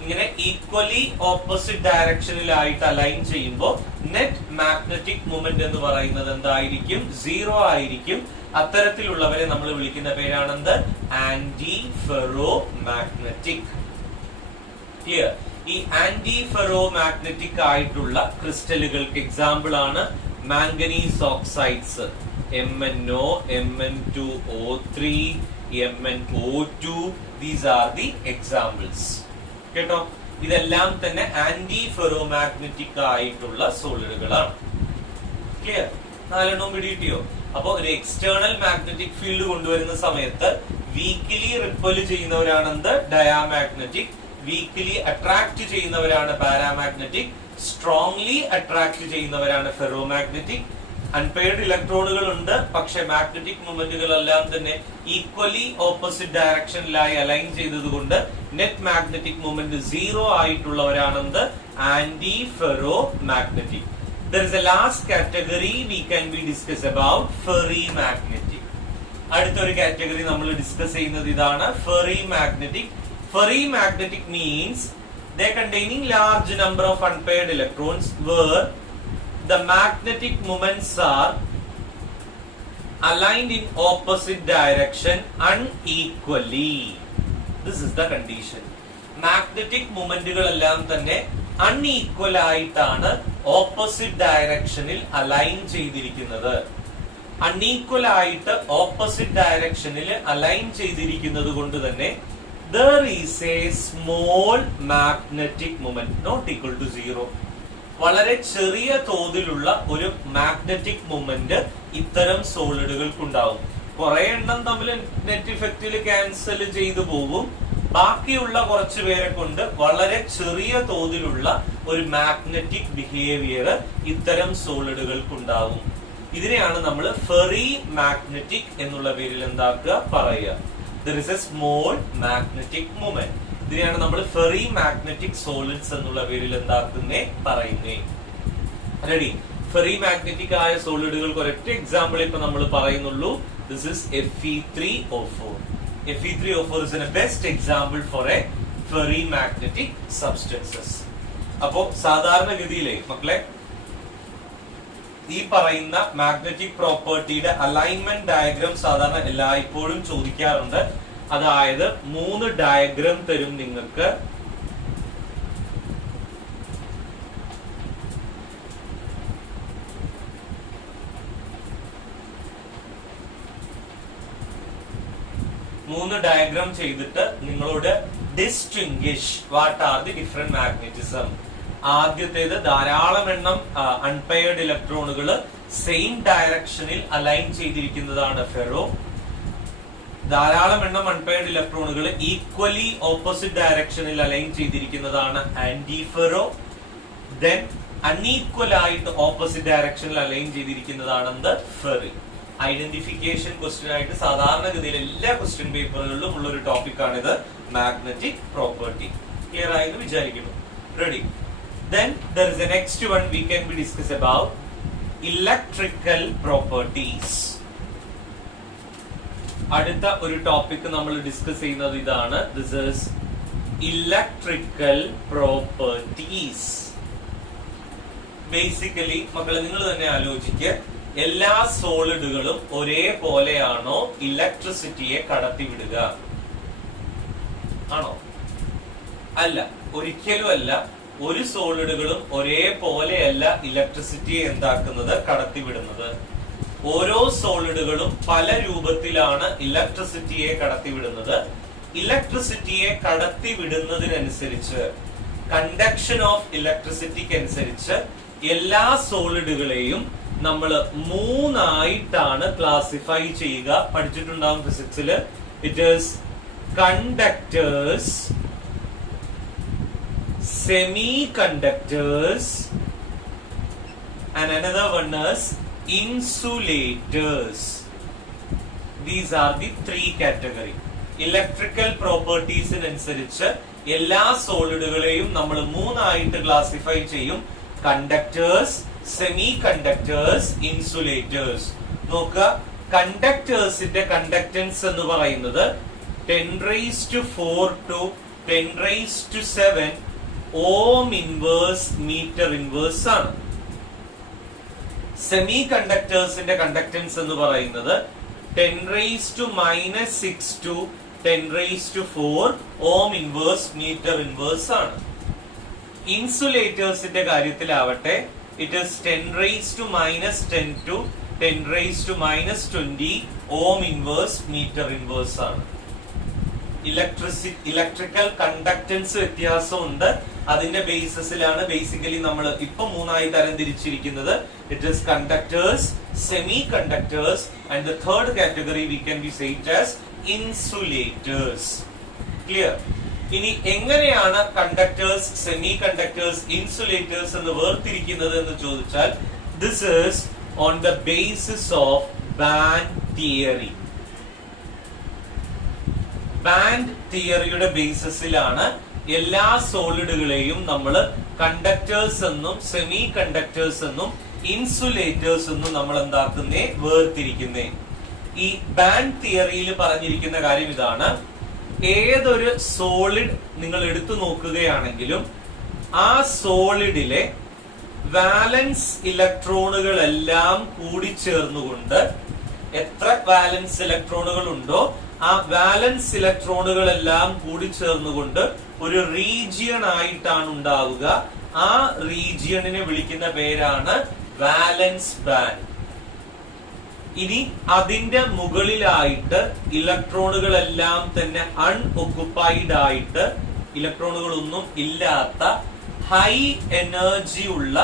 ഇങ്ങനെ ഈക്വലി ഓപ്പോസിറ്റ് ഡയറക്ഷനിലായിട്ട് അലൈൻ ചെയ്യുമ്പോൾ നെറ്റ് മാഗ്നറ്റിക് മൊമെന്റ് എന്ന് പറയുന്നത് എന്തായിരിക്കും? 0 ആയിരിക്കും. അത്തരത്തിലുള്ളവരെ നമ്മൾ വിളിക്കുന്ന പേരാണെന്ത്? Antiferromagnetic. ക്ലിയർ? ഈ ആന്റി ഫെറോ മാഗ്നറ്റിക് ആയിട്ടുള്ള ക്രിസ്റ്റലുകൾക്ക് എക്സാമ്പിൾ ആണ് manganese oxides, MnO, Mn2O3, MnO2. These are the examples. കേട്ടോ? ഇതെല്ലാം തന്നെ ആന്റി ഫെറോ മാഗ്നറ്റിക് ആയിട്ടുള്ള സോളിഡുകളാണ്. ക്ലിയർ? 4 എണ്ണം പിടികിട്ടിയോ? അപ്പൊ ഒരു എക്സ്റ്റേണൽ മാഗ്നറ്റിക് ഫീൽഡ് കൊണ്ടുവരുന്ന സമയത്ത് വീക്കിലി റിപ്പൽ ചെയ്യുന്നവരാണെന്ത്? ഡയാമാഗ്നറ്റിക്. വീക്കിലി അട്രാക്ട് ചെയ്യുന്നവരാണ് പാരാമാഗ്നറ്റിക്. സ്ട്രോങ്ലി അട്രാക്ട് ചെയ്യുന്നവരാണ് ഫെറോമാഗ്നറ്റിക്. അൺപെയർഡ് ഇലക്ട്രോണുകൾ ഉണ്ട്, പക്ഷെ മാഗ്നറ്റിക് മൊമെന്റുകളെല്ലാം തന്നെ ഈക്വലി ഓപ്പോസിറ്റ് ഡയറക്ഷനിലായി അലൈൻ ചെയ്തതുകൊണ്ട് നെറ്റ് മാഗ്നറ്റിക് മൊമെന്റ് 0 ആയിട്ടുള്ളവരാണെന്ത്? Antiferromagnetic. There is a last category we can be discuss about ferrimagnetic. അടുത്തൊരു കാറ്റഗറി നമ്മൾ ഡിസ്കസ് ചെയ്യുന്നത് ഇതാണ്, ferrimagnetic. Ferrimagnetic means they containing large number of unpaired electrons where the magnetic moments are aligned in opposite direction unequally. This is the condition. Magnetic മൊമെന്റുകളെല്ലാം തന്നെ unequal ആയിട്ടാണ് opposite ഡയറക്ഷനിൽ align ചെയ്തിരിക്കുന്നത്. Unequal ആയിട്ട് opposite ഡയറക്ഷനിൽ align ചെയ്തിരിക്കുന്നത് കൊണ്ട് തന്നെ there is a small magnetic moment not equal to 0. വളരെ ചെറിയ തോതിലുള്ള ഒരു മാഗ്നറ്റിക് മൊമെന്റ് ഇത്തരം സോളിഡുകൾക്കുണ്ടാവും. കുറെ എണ്ണം തമ്മിൽ നെറ്റ് ഇഫക്റ്റിൽ ക്യാൻസൽ ചെയ്തു പോകും. ബാക്കിയുള്ള കുറച്ചു പേരെ കൊണ്ട് വളരെ ചെറിയ തോതിലുള്ള ഒരു മാഗ്നറ്റിക് ബിഹേവിയർ ഇത്തരം സോളിഡുകൾക്കുണ്ടാവും. ഇതിനെയാണ് നമ്മൾ ഫെറി മാഗ്നറ്റിക് എന്നുള്ള പേരിൽ എന്താക്കുക പറയുക. There is a small magnetic moment. ഇതിനെയാണ് നമ്മൾ ഫെറി മാഗ്നറ്റിക് സോളിഡ്സ് എന്നുള്ള പേരിൽ എന്താക്കുന്നേ പറയുന്നേ. റെഡി? ഫെറി മാഗ്നറ്റിക് ആയ സോളിഡുകൾക്ക് ഒരൊറ്റ എക്സാമ്പിൾ ഇപ്പൊ നമ്മൾ പറയുന്നുള്ളൂ. This is Fe3O4. Fe3O4 is a best example for a ferrimagnetic substances. അപ്പോ സാധാരണഗതിയിലെ മക്കളെ ഈ പറയുന്ന മാഗ്നറ്റിക് പ്രോപ്പർട്ടിയുടെ അലൈൻമെന്റ് ഡയഗ്രാം സാധാരണ എല്ലായ്പ്പോഴും ചോദിക്കാറുണ്ട്. അതായത് 3 ഡയഗ്രാം തരും നിങ്ങൾക്ക്. മൂന്ന് ഡയഗ്രാം ചെയ്തിട്ട് നിങ്ങളോട് distinguish what are the different magnetism. ആദ്യത്തേത് ധാരാളം എണ്ണം അൺപെയർഡ് ഇലക്ട്രോണുകൾ സെയിം ഡയറക്ഷനിൽ അലൈൻ ചെയ്തിരിക്കുന്നതാണ് ഫെറോ. ധാരാളം എണ്ണം അൺപെയർഡ് ഇലക്ട്രോണുകൾ ഈക്വലി ഓപ്പോസിറ്റ് ഡയറക്ഷനിൽ അലൈൻ ചെയ്തിരിക്കുന്നതാണ് ആന്റി ഫെറോ. ദെൻ അൺഈക്വൽ ആയിട്ട് ഓപ്പോസിറ്റ് ഡയറക്ഷനിൽ അലൈൻ ചെയ്തിരിക്കുന്നതാണ് ഫെറി. ഐഡന്റിഫിക്കേഷൻ ക്വസ്റ്റ്യൻ ആയിട്ട് സാധാരണഗതിയിൽ എല്ലാ ക്വസ്റ്റ്യൻ പേപ്പറുകളിലും ഉള്ള ഒരു ടോപ്പിക് ആണിത്, മാഗ്നറ്റിക് പ്രോപ്പർട്ടി. ക്ലിയർ ആയെന്ന് വിചാരിക്കുന്നു. Ready? Then there is the next one we can be discuss about electrical properties. അടുത്ത ഒരു ടോപ്പിക് നമ്മൾ ഡിസ്കസ് ചെയ്യുന്നത് ഇതാണ്. This is electrical properties. Basically മക്കളെ നിങ്ങൾ തന്നെ ആലോചിക്കുക, എല്ലാ സോളിഡുകളും ഒരേപോലെയാണോ ഇലക്ട്രിസിറ്റിയെ കടത്തിവിടുക? ആണോ? അല്ല, ഒരിക്കലും അല്ല. ഒരു സോളിഡുകളും ഒരേപോലെയല്ല ഇലക്ട്രിസിറ്റിയെ എന്താക്കുന്നത്, കടത്തിവിടുന്നത്. ഓരോ സോളിഡുകളും പല രൂപത്തിലാണ് ഇലക്ട്രിസിറ്റിയെ കടത്തിവിടുന്നത്. ഇലക്ട്രിസിറ്റിയെ കടത്തിവിടുന്നതിനനുസരിച്ച്, കണ്ടക്ഷൻ ഓഫ് ഇലക്ട്രിസിറ്റിക്ക് അനുസരിച്ച് എല്ലാ സോളിഡുകളെയും നമ്മൾ മൂന്നായിട്ടാണ് ക്ലാസിഫൈ ചെയ്യുക. പഠിച്ചിട്ടുണ്ടാകും ഫിസിക്സിൽ. It is conductors, semiconductors, and another one is insulators. These are the three category. Electrical properties അനുസരിച്ച് എല്ലാ സോളിഡുകളെയും നമ്മൾ മൂന്നായിട്ട് ക്ലാസിഫൈ ചെയ്യും. Conductors, semiconductors, insulators. നോക്കുക, കണ്ടക്ടേഴ്സിന്റെ കണ്ടക്ടൻസ് എന്ന് പറയുന്നത് 10⁴ to 10⁷ ohm inverse metre inverse ആണ്. സെമി കണ്ടക്ടേഴ്സിന്റെ കണ്ടക്ടൻസ് എന്ന് പറയുന്നത് 10⁻⁻⁶ to 10⁴ ohm inverse metre inverse ആണ്. ഇൻസുലേറ്റേഴ്സിന്റെ കാര്യത്തിലാവട്ടെ, it is 10⁻⁻10 to 10⁻⁻20 ohm inverse metre inverse ആണ്. ഇലക്ട്രിക്കൽ കണ്ടക്ടൻസ് വ്യത്യാസമുണ്ട്. അതിന്റെ ബേസിസിലാണ് ബേസിക്കലി നമ്മൾ ഇപ്പൊ മൂന്നായി തരംതിരിച്ചിരിക്കുന്നത്. It is conductors, semiconductors, and the third category we can be said as insulators. Clear? ഇനി എങ്ങനെയാണ് കണ്ടക്ടേഴ്സ്, സെമി കണ്ടക്ടേഴ്സ്, ഇൻസുലേറ്റേഴ്സ് എന്ന് വേർതിരിക്കുന്നത് എന്ന് ചോദിച്ചാൽ, this is on the basis of band theory. Band തിയറിയുടെ ബേസിസിലാണ് എല്ലാ സോളിഡുകളെയും നമ്മൾ കണ്ടക്ടേഴ്സ് എന്നും സെമി കണ്ടക്ടേഴ്സ് എന്നും ഇൻസുലേറ്റേഴ്സ് എന്നും നമ്മൾ എന്താക്കുന്നേ, വേർതിരിക്കുന്നേ. ഈ ബാൻഡ് തിയറിയിൽ പറഞ്ഞിരിക്കുന്ന കാര്യം ഇതാണ്. ഏതൊരു സോളിഡ് നിങ്ങൾ എടുത്തു നോക്കുകയാണെങ്കിലും ആ സോളിഡിലെ വാലൻസ് ഇലക്ട്രോണുകളെല്ലാം കൂടിച്ചേർന്നുകൊണ്ട്, എത്ര വാലൻസ് ഇലക്ട്രോണുകൾ ഉണ്ടോ ആ വാലൻസ് ഇലക്ട്രോണുകളെല്ലാം കൂടിച്ചേർന്നുകൊണ്ട് ഒരു റീജിയൺ ആയിട്ടാണ് ഉണ്ടാവുക. ആ റീജിയണിനെ വിളിക്കുന്ന പേരാണ് വാലൻസ് ബാൻഡ്. ഇനി അതിന്റെ മുകളിലായിട്ട് ഇലക്ട്രോണുകളെല്ലാം തന്നെ അൺഒക്കുപ്പൈഡ് ആയിട്ട്, ഇലക്ട്രോണുകളൊന്നും ഇല്ലാത്ത ഹൈ എനർജി ഉള്ള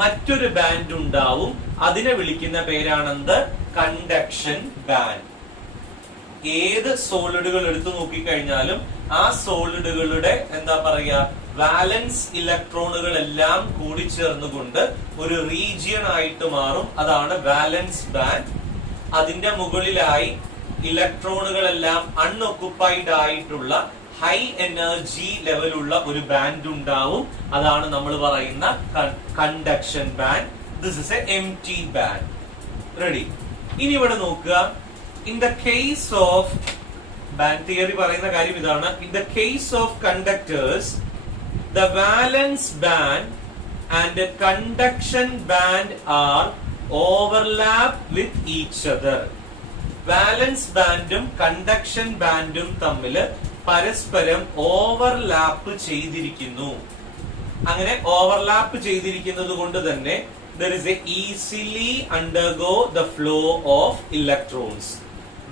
മറ്റൊരു ബാൻഡ് ഉണ്ടാവും. അതിനെ വിളിക്കുന്ന പേരാണെന്ത്? Conduction band. ഏത് സോളിഡുകൾ എടുത്തു നോക്കിക്കഴിഞ്ഞാലും ആ സോളിഡുകളുടെ എന്താ പറയാ, വാലൻസ് ഇലക്ട്രോണുകൾ എല്ലാം കൂടിച്ചേർന്നുകൊണ്ട് ഒരു റീജിയൺ ആയിട്ട് മാറും. അതാണ് വാലൻസ് ബാൻഡ്. അതിന്റെ മുകളിലായി ഇലക്ട്രോണുകളെല്ലാം അൺഒക്കുപ്പൈഡ് ആയിട്ടുള്ള ഹൈ എനർജി ലെവലുള്ള ഒരു ബാൻഡ് ഉണ്ടാവും. അതാണ് നമ്മൾ പറയുന്ന conduction band. This is A empty band. Ready? ഇനി ഇവിടെ നോക്കുക. In the case of band theory പറയുന്ന കാര്യം ഇതാണ്. In the case of conductors, the valence band and the conduction band are overlap with each other. Valence bandും conduction bandും തമ്മിൽ പരസ്പരം overlap ചെയ്തിരിക്കുന്നു. അങ്ങനെ ഓവർലാപ്പ് ചെയ്തിരിക്കുന്നത് കൊണ്ട് തന്നെ there is a easily undergo the flow of electrons.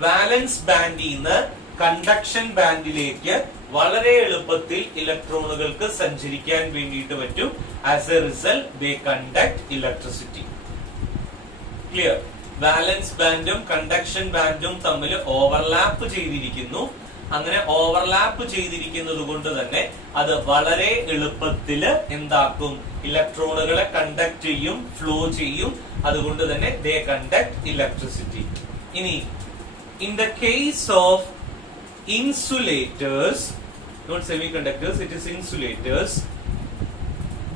വാലൻസ് ബാൻഡിൽ നിന്ന് കണ്ടക്ഷൻ ബാൻഡിലേക്ക് വളരെ എളുപ്പത്തിൽ ഇലക്ട്രോണുകൾക്ക് സഞ്ചരിക്കാൻ വേണ്ടിയിട്ട് പറ്റും. As a result they conduct electricity. Clear? Valence ബാൻഡും കണ്ടക്ഷൻ ബാൻഡും തമ്മിൽ ഓവർലാപ്പ് ചെയ്തിരിക്കുന്നു. അങ്ങനെ ഓവർലാപ്പ് ചെയ്തിരിക്കുന്നത് കൊണ്ട് തന്നെ അത് വളരെ എളുപ്പത്തിൽ എന്താക്കും, ഇലക്ട്രോണുകളെ കണ്ടക്ട് ചെയ്യും, ഫ്ലോ ചെയ്യും. അതുകൊണ്ട് തന്നെ ദേ കണ്ടക്ട് ഇലക്ട്രിസിറ്റി. ഇനി in the case of insulators, not semiconductors, it is insulators,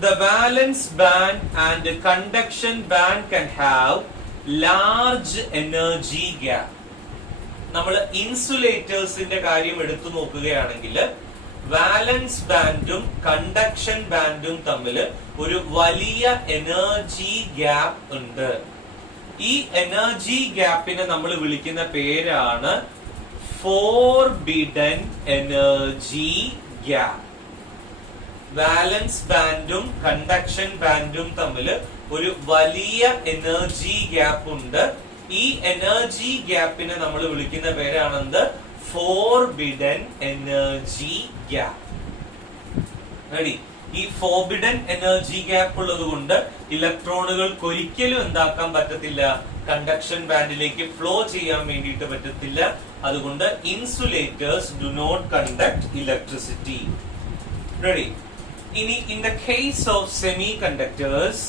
the valence band and the conduction band can have large energy gap. നമ്മൾ ഇൻസുലേറ്റേഴ്സിന്റെ കാര്യം എടുത്തു നോക്കുകയാണെങ്കിൽ വാലൻസ് ബാൻഡും കണ്ടക്ഷൻ ബാൻഡും തമ്മിൽ ഒരു വലിയ എനർജി ഗ്യാപ്പ് ഉണ്ട്. ഈ എനർജി ഗ്യാപ്പിനെ നമ്മൾ വിളിക്കുന്ന പേരാണ് ഫോർബിഡൻ എനർജി ഗ്യാപ്പ്. വാലൻസ് ബാൻഡും കണ്ടക്ഷൻ ബാൻഡും തമ്മിൽ ഒരു വലിയ എനർജി ഗ്യാപ്പ് ഉണ്ട്. ഈ എനർജി ഗ്യാപ്പിനെ നമ്മൾ വിളിക്കുന്ന പേരാണെന്ത്? Forbidden energy gap. റെഡി? ഈ ഫോർബിഡൻ എനർജി ഗ്യാപ്പ് ഉള്ളത് കൊണ്ട് ഇലക്ട്രോണുകൾക്ക് ഒരിക്കലും എന്താക്കാൻ പറ്റത്തില്ല, കണ്ടക്ഷൻ ബാൻഡിലേക്ക് ഫ്ലോ ചെയ്യാൻ വേണ്ടിയിട്ട് പറ്റത്തില്ല. അതുകൊണ്ട് insulators do not conduct electricity. Ready? ഇനി in the case of semiconductors,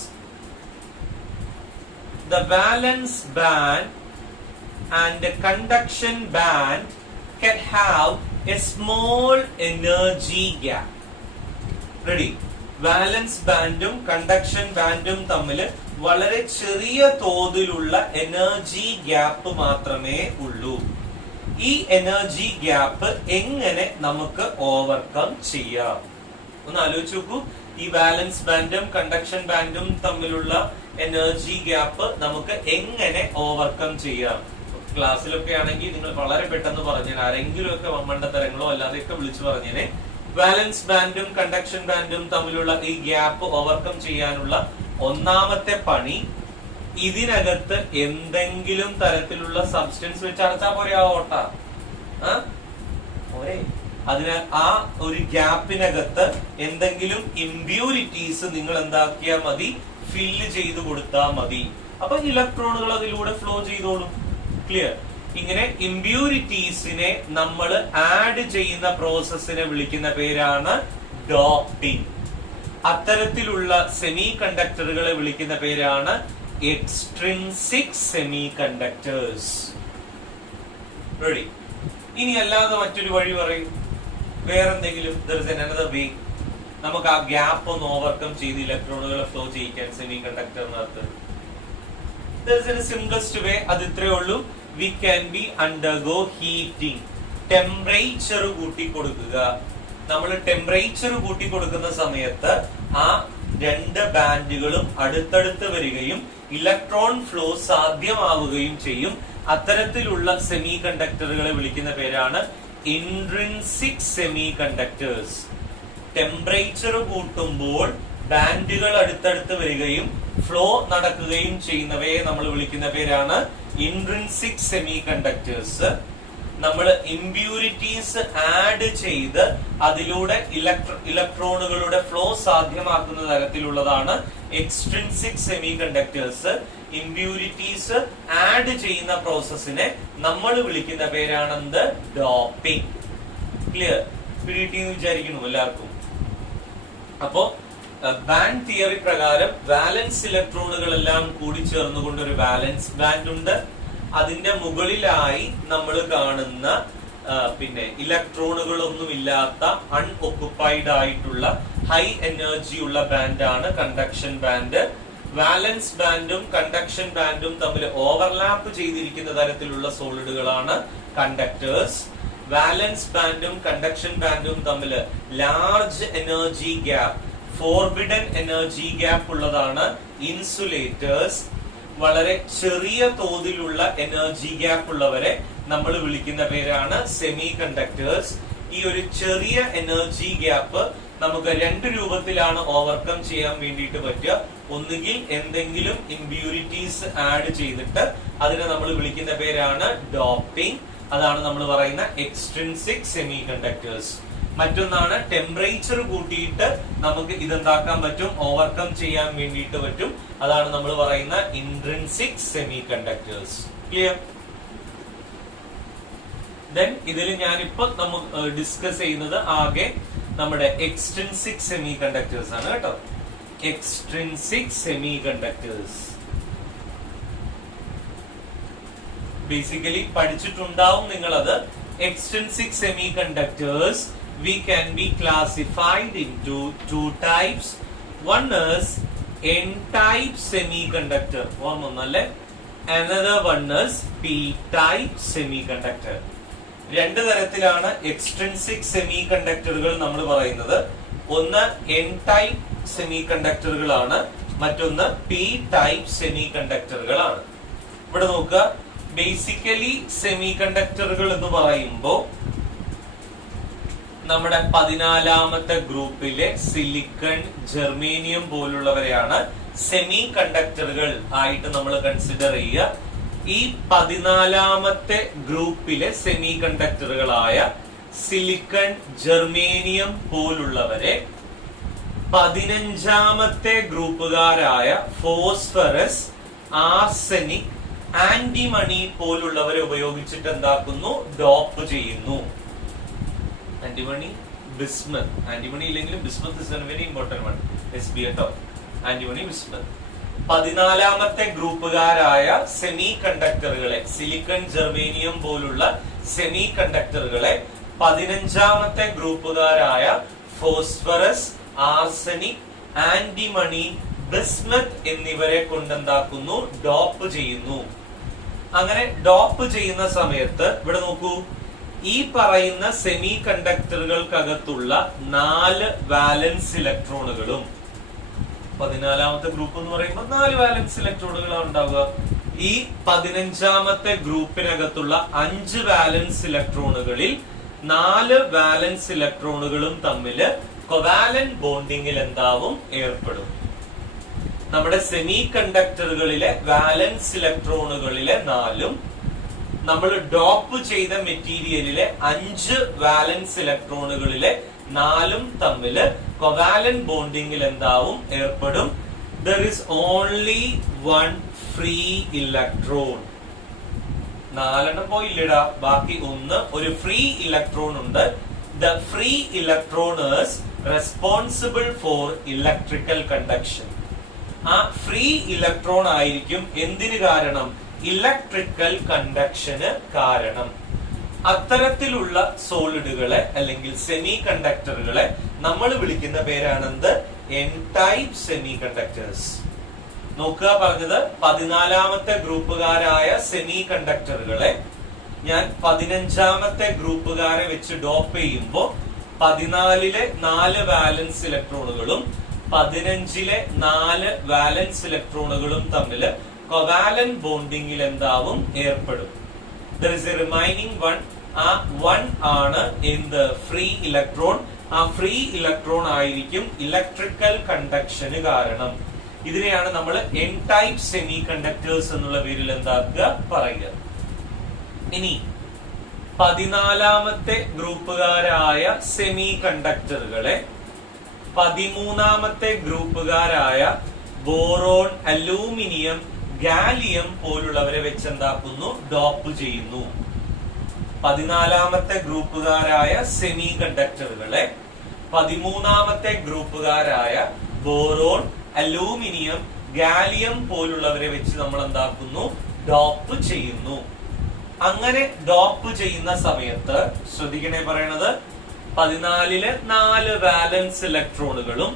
the valence band and the conduction band can have a small energy gap. Ready? Valence ബാൻഡും കണ്ടക്ഷൻ ബാൻഡും തമ്മിൽ വളരെ ചെറിയ തോതിലുള്ള എനർജി ഗ്യാപ്പ് മാത്രമേ ഉള്ളൂ. ഈ എനർജി ഗ്യാപ്പ് എങ്ങനെ നമുക്ക് ഓവർകം ചെയ്യാം? ഒന്ന് ആലോചിച്ച് നോക്കൂ. ഈ വാലൻസ് ബാൻഡും കണ്ടക്ഷൻ ബാൻഡും തമ്മിലുള്ള എനർജി ഗ്യാപ്പ് നമുക്ക് എങ്ങനെ ഓവർകം ചെയ്യാം? ക്ലാസ്സിലൊക്കെ ആണെങ്കിൽ നിങ്ങൾ വളരെ പെട്ടെന്ന് പറഞ്ഞാൽ ആരെങ്കിലും ഒക്കെ മണ്ടത്തരങ്ങളോ അല്ലാതെയൊക്കെ വിളിച്ചു പറഞ്ഞേനെ. വാലൻസ് ബാൻഡും കണ്ടക്ഷൻ ബാൻഡും തമ്മിലുള്ള ഈ ഗ്യാപ്പ് ഓവർകം ചെയ്യാനുള്ള ഒന്നാമത്തെ പണി, ഇതിനകത്ത് എന്തെങ്കിലും തരത്തിലുള്ള സബ്സ്റ്റൻസ് വെച്ച് അടച്ചാൽ പോരെ ആ ഓട്ട? അതിനാൽ ആ ഒരു ഗ്യാപ്പിനകത്ത് എന്തെങ്കിലും ഇംപ്യൂരിറ്റീസ് നിങ്ങൾ എന്താക്കിയാൽ മതി, ഫില്ല് ചെയ്ത് കൊടുത്താൽ മതി. അപ്പൊ ഇലക്ട്രോണുകൾ അതിലൂടെ ഫ്ലോ ചെയ്തോളും. ക്ലിയർ? ഇങ്ങനെ ഇംപ്യൂരിറ്റീസിനെ നമ്മൾ ആഡ് ചെയ്യുന്ന പ്രോസസ്സിനെ വിളിക്കുന്ന പേരാണ് ഡോപ്പിംഗ്. അത്തരത്തിലുള്ള സെമി കണ്ടക്ടറുകളെ വിളിക്കുന്ന പേരാണ് എക്സ്ട്രിൻസിക് സെമി കണ്ടക്ടേഴ്സ്. റെഡി? ഇനി അല്ലാതെ മറ്റൊരു വഴി പറയും, വേറെന്തെങ്കിലും വേ നമുക്ക് ആ ഗ്യാപ്പ് ഒന്ന് ഓവർകം ചെയ്ത് ഇലക്ട്രോണുകളെ ഫ്ലോ ചെയ്യിക്കാൻ സെമി കണ്ടക്ടറിനകത്ത്. സിംപ്ലസ്റ്റ് വേ അത് ഇത്രയേ ഉള്ളൂ. V can B undergo heating. Temperature കൂട്ടി കൊടുക്കുക. നമ്മൾ ടെമ്പറേച്ചർ കൂട്ടി കൊടുക്കുന്ന സമയത്ത് ആ രണ്ട് ബാൻഡുകളും അടുത്തടുത്ത് വരികയും ഇലക്ട്രോൺ ഫ്ലോ സാധ്യമാവുകയും ചെയ്യും. അത്തരത്തിലുള്ള സെമി കണ്ടക്ടറുകളെ വിളിക്കുന്ന പേരാണ് ഇൻട്രിൻസിക് സെമി കണ്ടക്ടേഴ്സ്. ടെമ്പറേച്ചർ കൂട്ടുമ്പോൾ ബാൻഡുകൾ അടുത്തടുത്ത് വരികയും ഫ്ലോ നടക്കുകയും ചെയ്യുന്നവയെ നമ്മൾ വിളിക്കുന്ന പേരാണ് ഇൻട്രിൻസിക് സെമി കണ്ടക്ടേഴ്സ്. നമ്മൾ ഇംപ്യൂരിറ്റീസ് ആഡ് ചെയ്ത് അതിലൂടെ ഇലക്ട്രോണുകളുടെ ഫ്ലോ സാധ്യമാക്കുന്ന തരത്തിലുള്ളതാണ് extrinsic semi conductors. Impurities add ചെയ്യുന്ന പ്രോസസ്സിനെ നമ്മൾ വിളിക്കുന്ന പേരാണെന്ത്? ഡോപ്പിംഗ്. ക്ലിയർ? പിടികിട്ടിയെന്ന് വിചാരിക്കുന്നു എല്ലാവർക്കും. അപ്പോ ബാൻഡ് തിയറി പ്രകാരം വാലൻസ് ഇലക്ട്രോണുകളെല്ലാം കൂടി ചേർന്നുകൊണ്ട് ഒരു വാലൻസ് ബാൻഡ് ഉണ്ട്. അതിന്റെ മുകളിലായി നമ്മൾ കാണുന്ന പിന്നെ ഇലക്ട്രോണുകളൊന്നും ഇല്ലാത്ത അൺഒക്കുപ്പൈഡ് ആയിട്ടുള്ള ഹൈ എനർജി ഉള്ള ബാൻഡാണ് കണ്ടക്ഷൻ ബാൻഡ്. വാലൻസ് ബാൻഡും കണ്ടക്ഷൻ ബാൻഡും തമ്മിൽ ഓവർലാപ്പ് ചെയ്തിരിക്കുന്ന തരത്തിലുള്ള സോളിഡുകളാണ് കണ്ടക്ടേഴ്സ്. വാലൻസ് ബാൻഡും കണ്ടക്ഷൻ ബാൻഡും തമ്മിൽ large energy gap, forbidden energy gap ഉള്ളതാണ് ഇൻസുലേറ്റേഴ്സ്. വളരെ ചെറിയ തോതിലുള്ള എനർജി ഗ്യാപ്പ് ഉള്ളവരെ നമ്മൾ വിളിക്കുന്ന പേരാണ് സെമി കണ്ടക്ടേഴ്സ്. ഈ ഒരു ചെറിയ എനർജി ഗ്യാപ്പ് നമുക്ക് രണ്ട് രൂപത്തിലാണ് ഓവർകം ചെയ്യാൻ വേണ്ടിയിട്ട് പറ്റുക. ഒന്നുകിൽ എന്തെങ്കിലും ഇംപ്യൂരിറ്റീസ് ആഡ് ചെയ്തിട്ട് അതിനെ നമ്മൾ വിളിക്കുന്ന പേരാണ് ഡോപ്പിംഗ്. അതാണ് നമ്മൾ പറയുന്ന എക്സ്ട്രിൻസിക് സെമി കണ്ടക്ടേഴ്സ്. മറ്റൊന്നാണ് ടെമ്പറേച്ചർ കൂട്ടിയിട്ട് നമുക്ക് ഇതെന്താക്കാൻ പറ്റും, ഓവർകം ചെയ്യാൻ വേണ്ടിയിട്ട് പറ്റും. അതാണ് നമ്മൾ പറയുന്ന intrinsic semi conductors. Clear? Then ഇതിൽ ഞാനിപ്പോ നമുക്ക് ഡിസ്കസ് ചെയ്യുന്നത് ആകെ നമ്മുടെ എക്സ്ട്രിൻസിക് സെമി കണ്ടക്ടേഴ്സ് ആണ് കേട്ടോ. എക്സ്ട്രിൻസിക് സെമി കണ്ടക്ടേഴ്സ് ബേസിക്കലി പഠിച്ചിട്ടുണ്ടാവും നിങ്ങളത്. Extrinsic semi conductors we can be classified into two types. One is n-type semiconductor, ഓർമ്മൊന്നല്ലേ? Another one is p-type semiconductor. രണ്ട് തരത്തിലാണ് എക്സ്ട്രിൻസിക് സെമി കണ്ടക്ടറുകൾ നമ്മൾ പറയുന്നത്. ഒന്ന് n-type സെമി കണ്ടക്ടറുകളാണ്, മറ്റൊന്ന് p-type സെമി കണ്ടക്ടറുകളാണ്. ഇവിടെ നോക്കുക, ബേസിക്കലി സെമി കണ്ടക്ടറുകൾ എന്ന് പറയുമ്പോൾ നമ്മുടെ 14ാമത്തെ ഗ്രൂപ്പിലെ സിലിക്കൺ, ജെർമേനിയം പോലുള്ളവരെയാണ് സെമി കണ്ടക്ടറുകൾ ആയിട്ട് നമ്മൾ കൺസിഡർ ചെയ്യുക. ഈ 14ാമത്തെ ഗ്രൂപ്പിലെ സെമി കണ്ടക്ടറുകളായ സിലിക്കൺ, ജെർമേനിയം പോലുള്ളവരെ 15ാമത്തെ ഗ്രൂപ്പുകാരായ ഫോസ്ഫറസ്, ആർസെനിക്, ആന്റിമണി പോലുള്ളവരെ ഉപയോഗിച്ചിട്ട് എന്താക്കുന്നു? ഡോപ്പ് ചെയ്യുന്നു. Antimony, bismuth. ആന്റിമണി ഇല്ലെങ്കിലും bismuth is very important one. SB കേട്ടോ. Antimony, bismuth. 14ാമത്തെ ഗ്രൂപ്പുകാരായ സെമി കണ്ടക്ടറുകളെ, സിലിക്കൺ, ജെർമേനിയം പോലുള്ള സെമി കണ്ടക്ടറുകളെ 15ാമത്തെ ഗ്രൂപ്പുകാരായ ഫോസ്ഫറസ്, ആർസെനിക്, ആന്റിമണി, ബിസ്മത്ത് എന്നിവരെ കൊണ്ടെന്താക്കുന്നു? ഡോപ്പ് ചെയ്യുന്നു. അങ്ങനെ ഡോപ്പ് ചെയ്യുന്ന സമയത്ത് ഇവിടെ നോക്കൂ, ഈ പറയുന്ന സെമി കണ്ടക്ടറുകൾക്കകത്തുള്ള 4 വാലൻസ് ഇലക്ട്രോണുകളും, 14ാമത്തെ ഗ്രൂപ്പ് എന്ന് പറയുമ്പോൾ 4 വാലൻസ് ഇലക്ട്രോണുകളാണ് ഉണ്ടാവുക. ഈ 15ാമത്തെ ഗ്രൂപ്പിനകത്തുള്ള 5 വാലൻസ് ഇലക്ട്രോണുകളിൽ 4 വാലൻസ് ഇലക്ട്രോണുകളും തമ്മിൽ കൊവാലന്റ് ബോണ്ടിങ്ങിൽ എന്താവും? ഏർപ്പെടും. നമ്മുടെ സെമി കണ്ടക്ടറുകളിലെ വാലൻസ് ഇലക്ട്രോണുകളിലെ 4ഉം നമ്മൾ ഡോപ്പ് ചെയ്ത മെറ്റീരിയലിലെ 5 വാലൻസ് ഇലക്ട്രോണുകളിലെ 4ഉം തമ്മിൽ കൊവാലന്റ് ബോണ്ടിങ്ങിൽ എന്താവും? ഏർപ്പെടും. There is only one free electron. 4 പോയില്ലടാ, ബാക്കി ഒരു ഫ്രീ ഇലക്ട്രോൺ ഉണ്ട്. The free electron is responsible for electrical conduction. ആ ഫ്രീ ഇലക്ട്രോൺ ആയിരിക്കും എന്തിന് കാരണം? ഇലക്ട്രിക്കൽ കണ്ടക്ഷന് കാരണം. അത്തരത്തിലുള്ള സോളിഡുകളെ അല്ലെങ്കിൽ സെമി കണ്ടക്ടറുകളെ നമ്മൾ വിളിക്കുന്ന പേരാണെന്ത്? N type semiconductors. നോക്കുക, പറഞ്ഞത് 14ാമത്തെ ഗ്രൂപ്പുകാരായ സെമി കണ്ടക്ടറുകളെ ഞാൻ 15ാമത്തെ ഗ്രൂപ്പുകാരെ വെച്ച് ഡോപ്പ് ചെയ്യുമ്പോൾ 14ലെ 4 വാലൻസ് ഇലക്ട്രോണുകളും 15ലെ 4 വാലൻസ് ഇലക്ട്രോണുകളും തമ്മിൽ കൊവാലന്റ് ബോണ്ടിങ്ങിൽ എന്താവും? ഏർപ്പെടും. There is a remaining one. ആ 1 ആണ് എന്ത്? Free electron. ആ ഫ്രീ ഇലക്ട്രോൺ ആയിരിക്കും ഇലക്ട്രിക്കൽ കണ്ടക്ഷന് കാരണം. ഇതിനെയാണ് നമ്മൾ എൻ ടൈപ്പ് സെമി കണ്ടക്ടേഴ്സ് എന്നുള്ള പേരിൽ എന്താക്കുക? പറയുക. ഇനി 14ാമത്തെ ഗ്രൂപ്പുകാരായ സെമി കണ്ടക്ടറുകളെ 13ാമത്തെ ഗ്രൂപ്പുകാരായ ബോറോൺ, അലൂമിനിയം, ഗാലിയം പോലുള്ളവരെ വെച്ച് എന്താക്കുന്നു? ഡോപ്പ് ചെയ്യുന്നു. 14ാമത്തെ ഗ്രൂപ്പുകാരായ സെമി കണ്ടക്ടറുകളെ 13ാമത്തെ ഗ്രൂപ്പുകാരായ ബോറോൺ, അലൂമിനിയം, ഗാലിയം പോലുള്ളവരെ വെച്ച് നമ്മൾ എന്താക്കുന്നു? ഡോപ്പ് ചെയ്യുന്നു. അങ്ങനെ ഡോപ്പ് ചെയ്യുന്ന സമയത്ത് ശ്രദ്ധിക്കണേ, പറയണത് 14ലെ 4 വാലൻസ് ഇലക്ട്രോണുകളും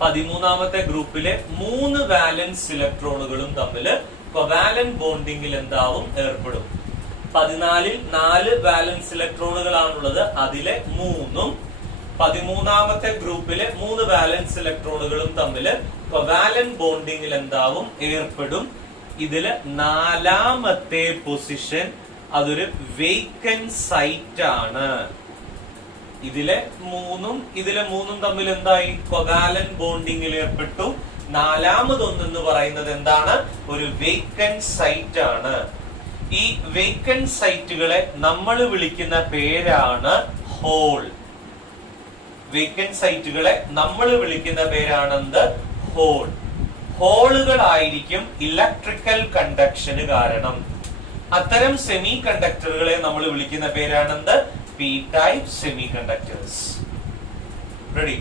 13ാമത്തെ ഗ്രൂപ്പിലെ 3 വാലൻസ് ഇലക്ട്രോണുകളും തമ്മിൽ കൊവാലന്റ് ബോണ്ടിങ്ങിൽ എന്താവും? ഏർപ്പെടും. 14ൽ 4 വാലൻസ് ഇലക്ട്രോണുകളാണുള്ളത്, അതിലെ 3ഉം 13ാമത്തെ ഗ്രൂപ്പിലെ 3 വാലൻസ് ഇലക്ട്രോണുകളും തമ്മിൽ കൊവാലന്റ് ബോണ്ടിങ്ങിൽ എന്താവും? ഏർപ്പെടും. ഇതില് 4ാമത്തെ പൊസിഷൻ അതൊരു വേക്കന്റ് സൈറ്റ് ആണ്. ഇതിലെ 3ഉം തമ്മിൽ എന്തായി? കൊവാലന്റ് ബോണ്ടിങ്ങിൽ ഏർപ്പെട്ടു. 4ാമതൊന്ന് പറയുന്നത് എന്താണ്? ഒരു വേക്കന്റ് സൈറ്റ് ആണ്. ഈ വേക്കന്റ് സൈറ്റുകളെ നമ്മൾ വിളിക്കുന്ന പേരാണ് ഹോൾ. വേക്കന്റ് സൈറ്റുകളെ നമ്മൾ വിളിക്കുന്ന പേരാണെന്ത്? ഹോൾ. ഹോളുകളായിരിക്കും ഇലക്ട്രിക്കൽ കണ്ടക്ഷന് കാരണം. അത്തരം സെമി കണ്ടക്ടറുകളെ നമ്മൾ വിളിക്കുന്ന പേരാണെന്ത്? P type semiconductors. Ready?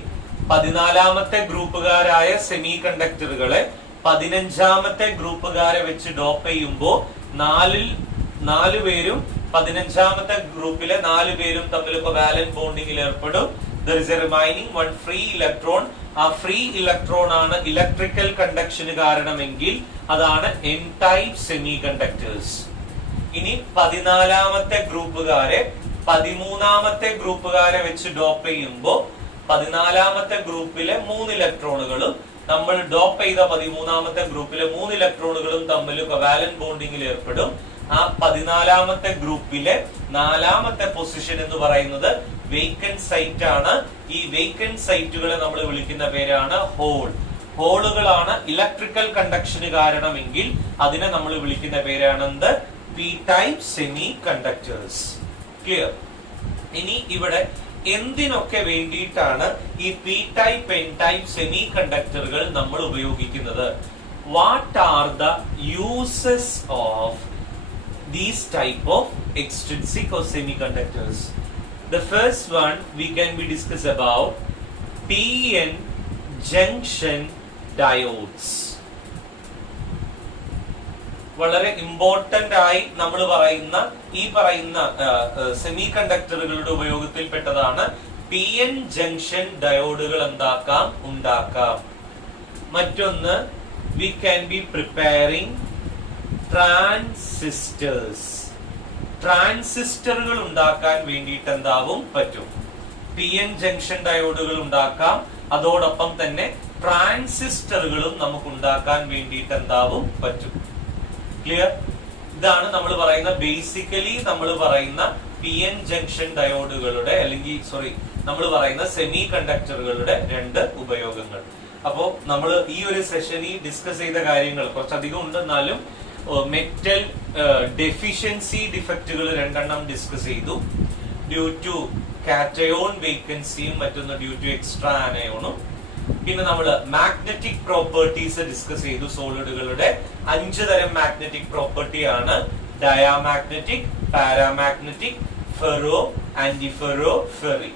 14ാമത്തെ ഗ്രൂപ്പുകാരായ സെമി കണ്ടക്ടറുകളെ 15ാമത്തെ ഗ്രൂപ്പുകാരെ വെച്ച് ഡോപ്പ് ചെയ്യുമ്പോൾ 4 പേരും 15ാമത്തെ ഗ്രൂപ്പിലെ 4 പേരും തമ്മിൽ വാലന്റ് ബോണ്ടിങ്ങിൽ ഏർപ്പെടും. There is a remaining one free electron. ആ ഫ്രീ ഇലക്ട്രോൺ ആണ് ഇലക്ട്രിക്കൽ കണ്ടക്ഷന് കാരണമെങ്കിൽ അതാണ് എൻ ടൈപ്പ് സെമി കണ്ടക്ടേഴ്സ്. ഇനി 14ാമത്തെ ഗ്രൂപ്പുകാരെ 13ാമത്തെ ഗ്രൂപ്പുകാരെ വെച്ച് ഡോപ്പ് ചെയ്യുമ്പോൾ 14ാമത്തെ ഗ്രൂപ്പിലെ 3 ഇലക്ട്രോണുകളും നമ്മൾ ഡോപ്പ് ചെയ്ത 13ാമത്തെ ഗ്രൂപ്പിലെ 3 ഇലക്ട്രോണുകളും തമ്മിൽ കൊവാലന്റ് ബോണ്ടിങ്ങിൽ ഏർപ്പെടും. ആ 14ാമത്തെ ഗ്രൂപ്പിലെ 4ാമത്തെ പൊസിഷൻ എന്ന് പറയുന്നത് വേക്കന്റ് സൈറ്റ് ആണ്. ഈ വേക്കന്റ് സൈറ്റുകളെ നമ്മൾ വിളിക്കുന്ന പേരാണ് ഹോൾ. ഹോളുകളാണ് ഇലക്ട്രിക്കൽ കണ്ടക്ഷന് കാരണമെങ്കിൽ അതിനെ നമ്മൾ വിളിക്കുന്ന പേരാണ് എന്ത്? P type semiconductors. Clear? ഇനി ഇവിടെ എന്തിനൊക്കെ വേണ്ടിയിട്ടാണ് ഈ പി ടൈപ്പ് എൻ ടൈപ്പ് സെമി കണ്ടക്ടറുകൾ നമ്മൾ ഉപയോഗിക്കുന്നത്? What are the uses of these type of extrinsic or semiconductors? The first one we can be discuss about PN junction diodes. വളരെ ഇമ്പോർട്ടന്റ് ആയി നമ്മൾ പറയുന്ന ഈ പറയുന്ന സെമി കണ്ടക്ടറുകളുടെ ഉപയോഗത്തിൽപ്പെട്ടതാണ് പി എൻ ജംഗ്ഷൻ ഡയോഡുകൾ ഉണ്ടാക്കാം. മറ്റൊന്ന് we can be preparing transistors. ട്രാൻസിസ്റ്ററുകൾ ഉണ്ടാക്കാൻ വേണ്ടിയിട്ട് എന്താവും പറ്റും? പി എൻ ജംഗ്ഷൻ ഡയോഡുകൾ ഉണ്ടാക്കാം. അതോടൊപ്പം തന്നെ ട്രാൻസിസ്റ്ററുകളും നമുക്ക് ഉണ്ടാക്കാൻ വേണ്ടിയിട്ട് എന്താവും പറ്റും. ക്ലിയർ? ഇതാണ് നമ്മൾ പറയുന്ന ബേസിക്കലി നമ്മൾ പറയുന്ന പി എൻ ജംഗ്ഷൻ ഡയോഡുകളുടെ അല്ലെങ്കിൽ നമ്മൾ പറയുന്ന സെമി കണ്ടക്ടറുകളുടെ രണ്ട് ഉപയോഗങ്ങൾ. അപ്പോ നമ്മൾ ഈ ഒരു സെഷനിൽ ഡിസ്കസ് ചെയ്ത കാര്യങ്ങൾ കുറച്ചധികം ഉണ്ടെന്നാലും മെറ്റൽ ഡെഫിഷ്യൻസി ഡിഫക്റ്റുകൾ രണ്ടെണ്ണം ഡിസ്കസ് ചെയ്തു. ഡ്യൂ ടു കാറ്റയോൺ വേക്കൻസിയും മറ്റൊന്ന് ഡ്യൂ ടു എക്സ്ട്രാ ആനയോണും. പിന്നെ നമ്മൾ മാഗ്നറ്റിക് പ്രോപ്പർട്ടീസ് ഡിസ്കസ് ചെയ്തു. സോളിഡുകളുടെ 5 തരം മാഗ്നറ്റിക് പ്രോപ്പർട്ടി ആണ്: ഡയാമാഗ്നറ്റിക്, പാരാമാഗ്നറ്റിക്, ഫെറോ, ആന്റിഫെറോ, ഫെറി.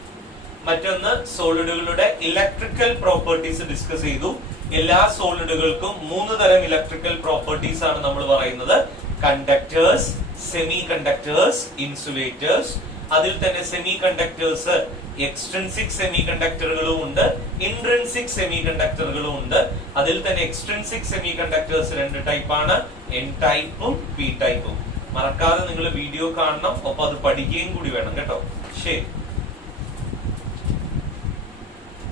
മറ്റൊന്ന് സോളിഡുകളുടെ ഇലക്ട്രിക്കൽ പ്രോപ്പർട്ടീസ് ഡിസ്കസ് ചെയ്തു. എല്ലാ സോളിഡുകൾക്കും 3 തരം ഇലക്ട്രിക്കൽ പ്രോപ്പർട്ടീസ് ആണ് നമ്മൾ പറയുന്നത്: കണ്ടക്ടേഴ്സ്, സെമി കണ്ടക്ടേഴ്സ്, ഇൻസുലേറ്റേഴ്സ്. അതിൽ തന്നെ സെമി കണ്ടക്ടേഴ്സ് എക്സ്ട്രിൻസിക് സെമി കണ്ടക്ടറുകളും ഉണ്ട്, ഇൻട്രിൻസിക് സെമി കണ്ടക്ടറുകളും ഉണ്ട്. അതിൽ തന്നെ എക്സ്ട്രിൻസിക് സെമി കണ്ടക്ടേഴ്സ് 2 ടൈപ്പാണ്: എൻ ടൈപ്പും പി ടൈപ്പും. മറക്കാതെ നിങ്ങൾ വീഡിയോ കാണണം, ഒപ്പം അത് പഠിക്കുകയും കൂടി വേണം കേട്ടോ. ശരി.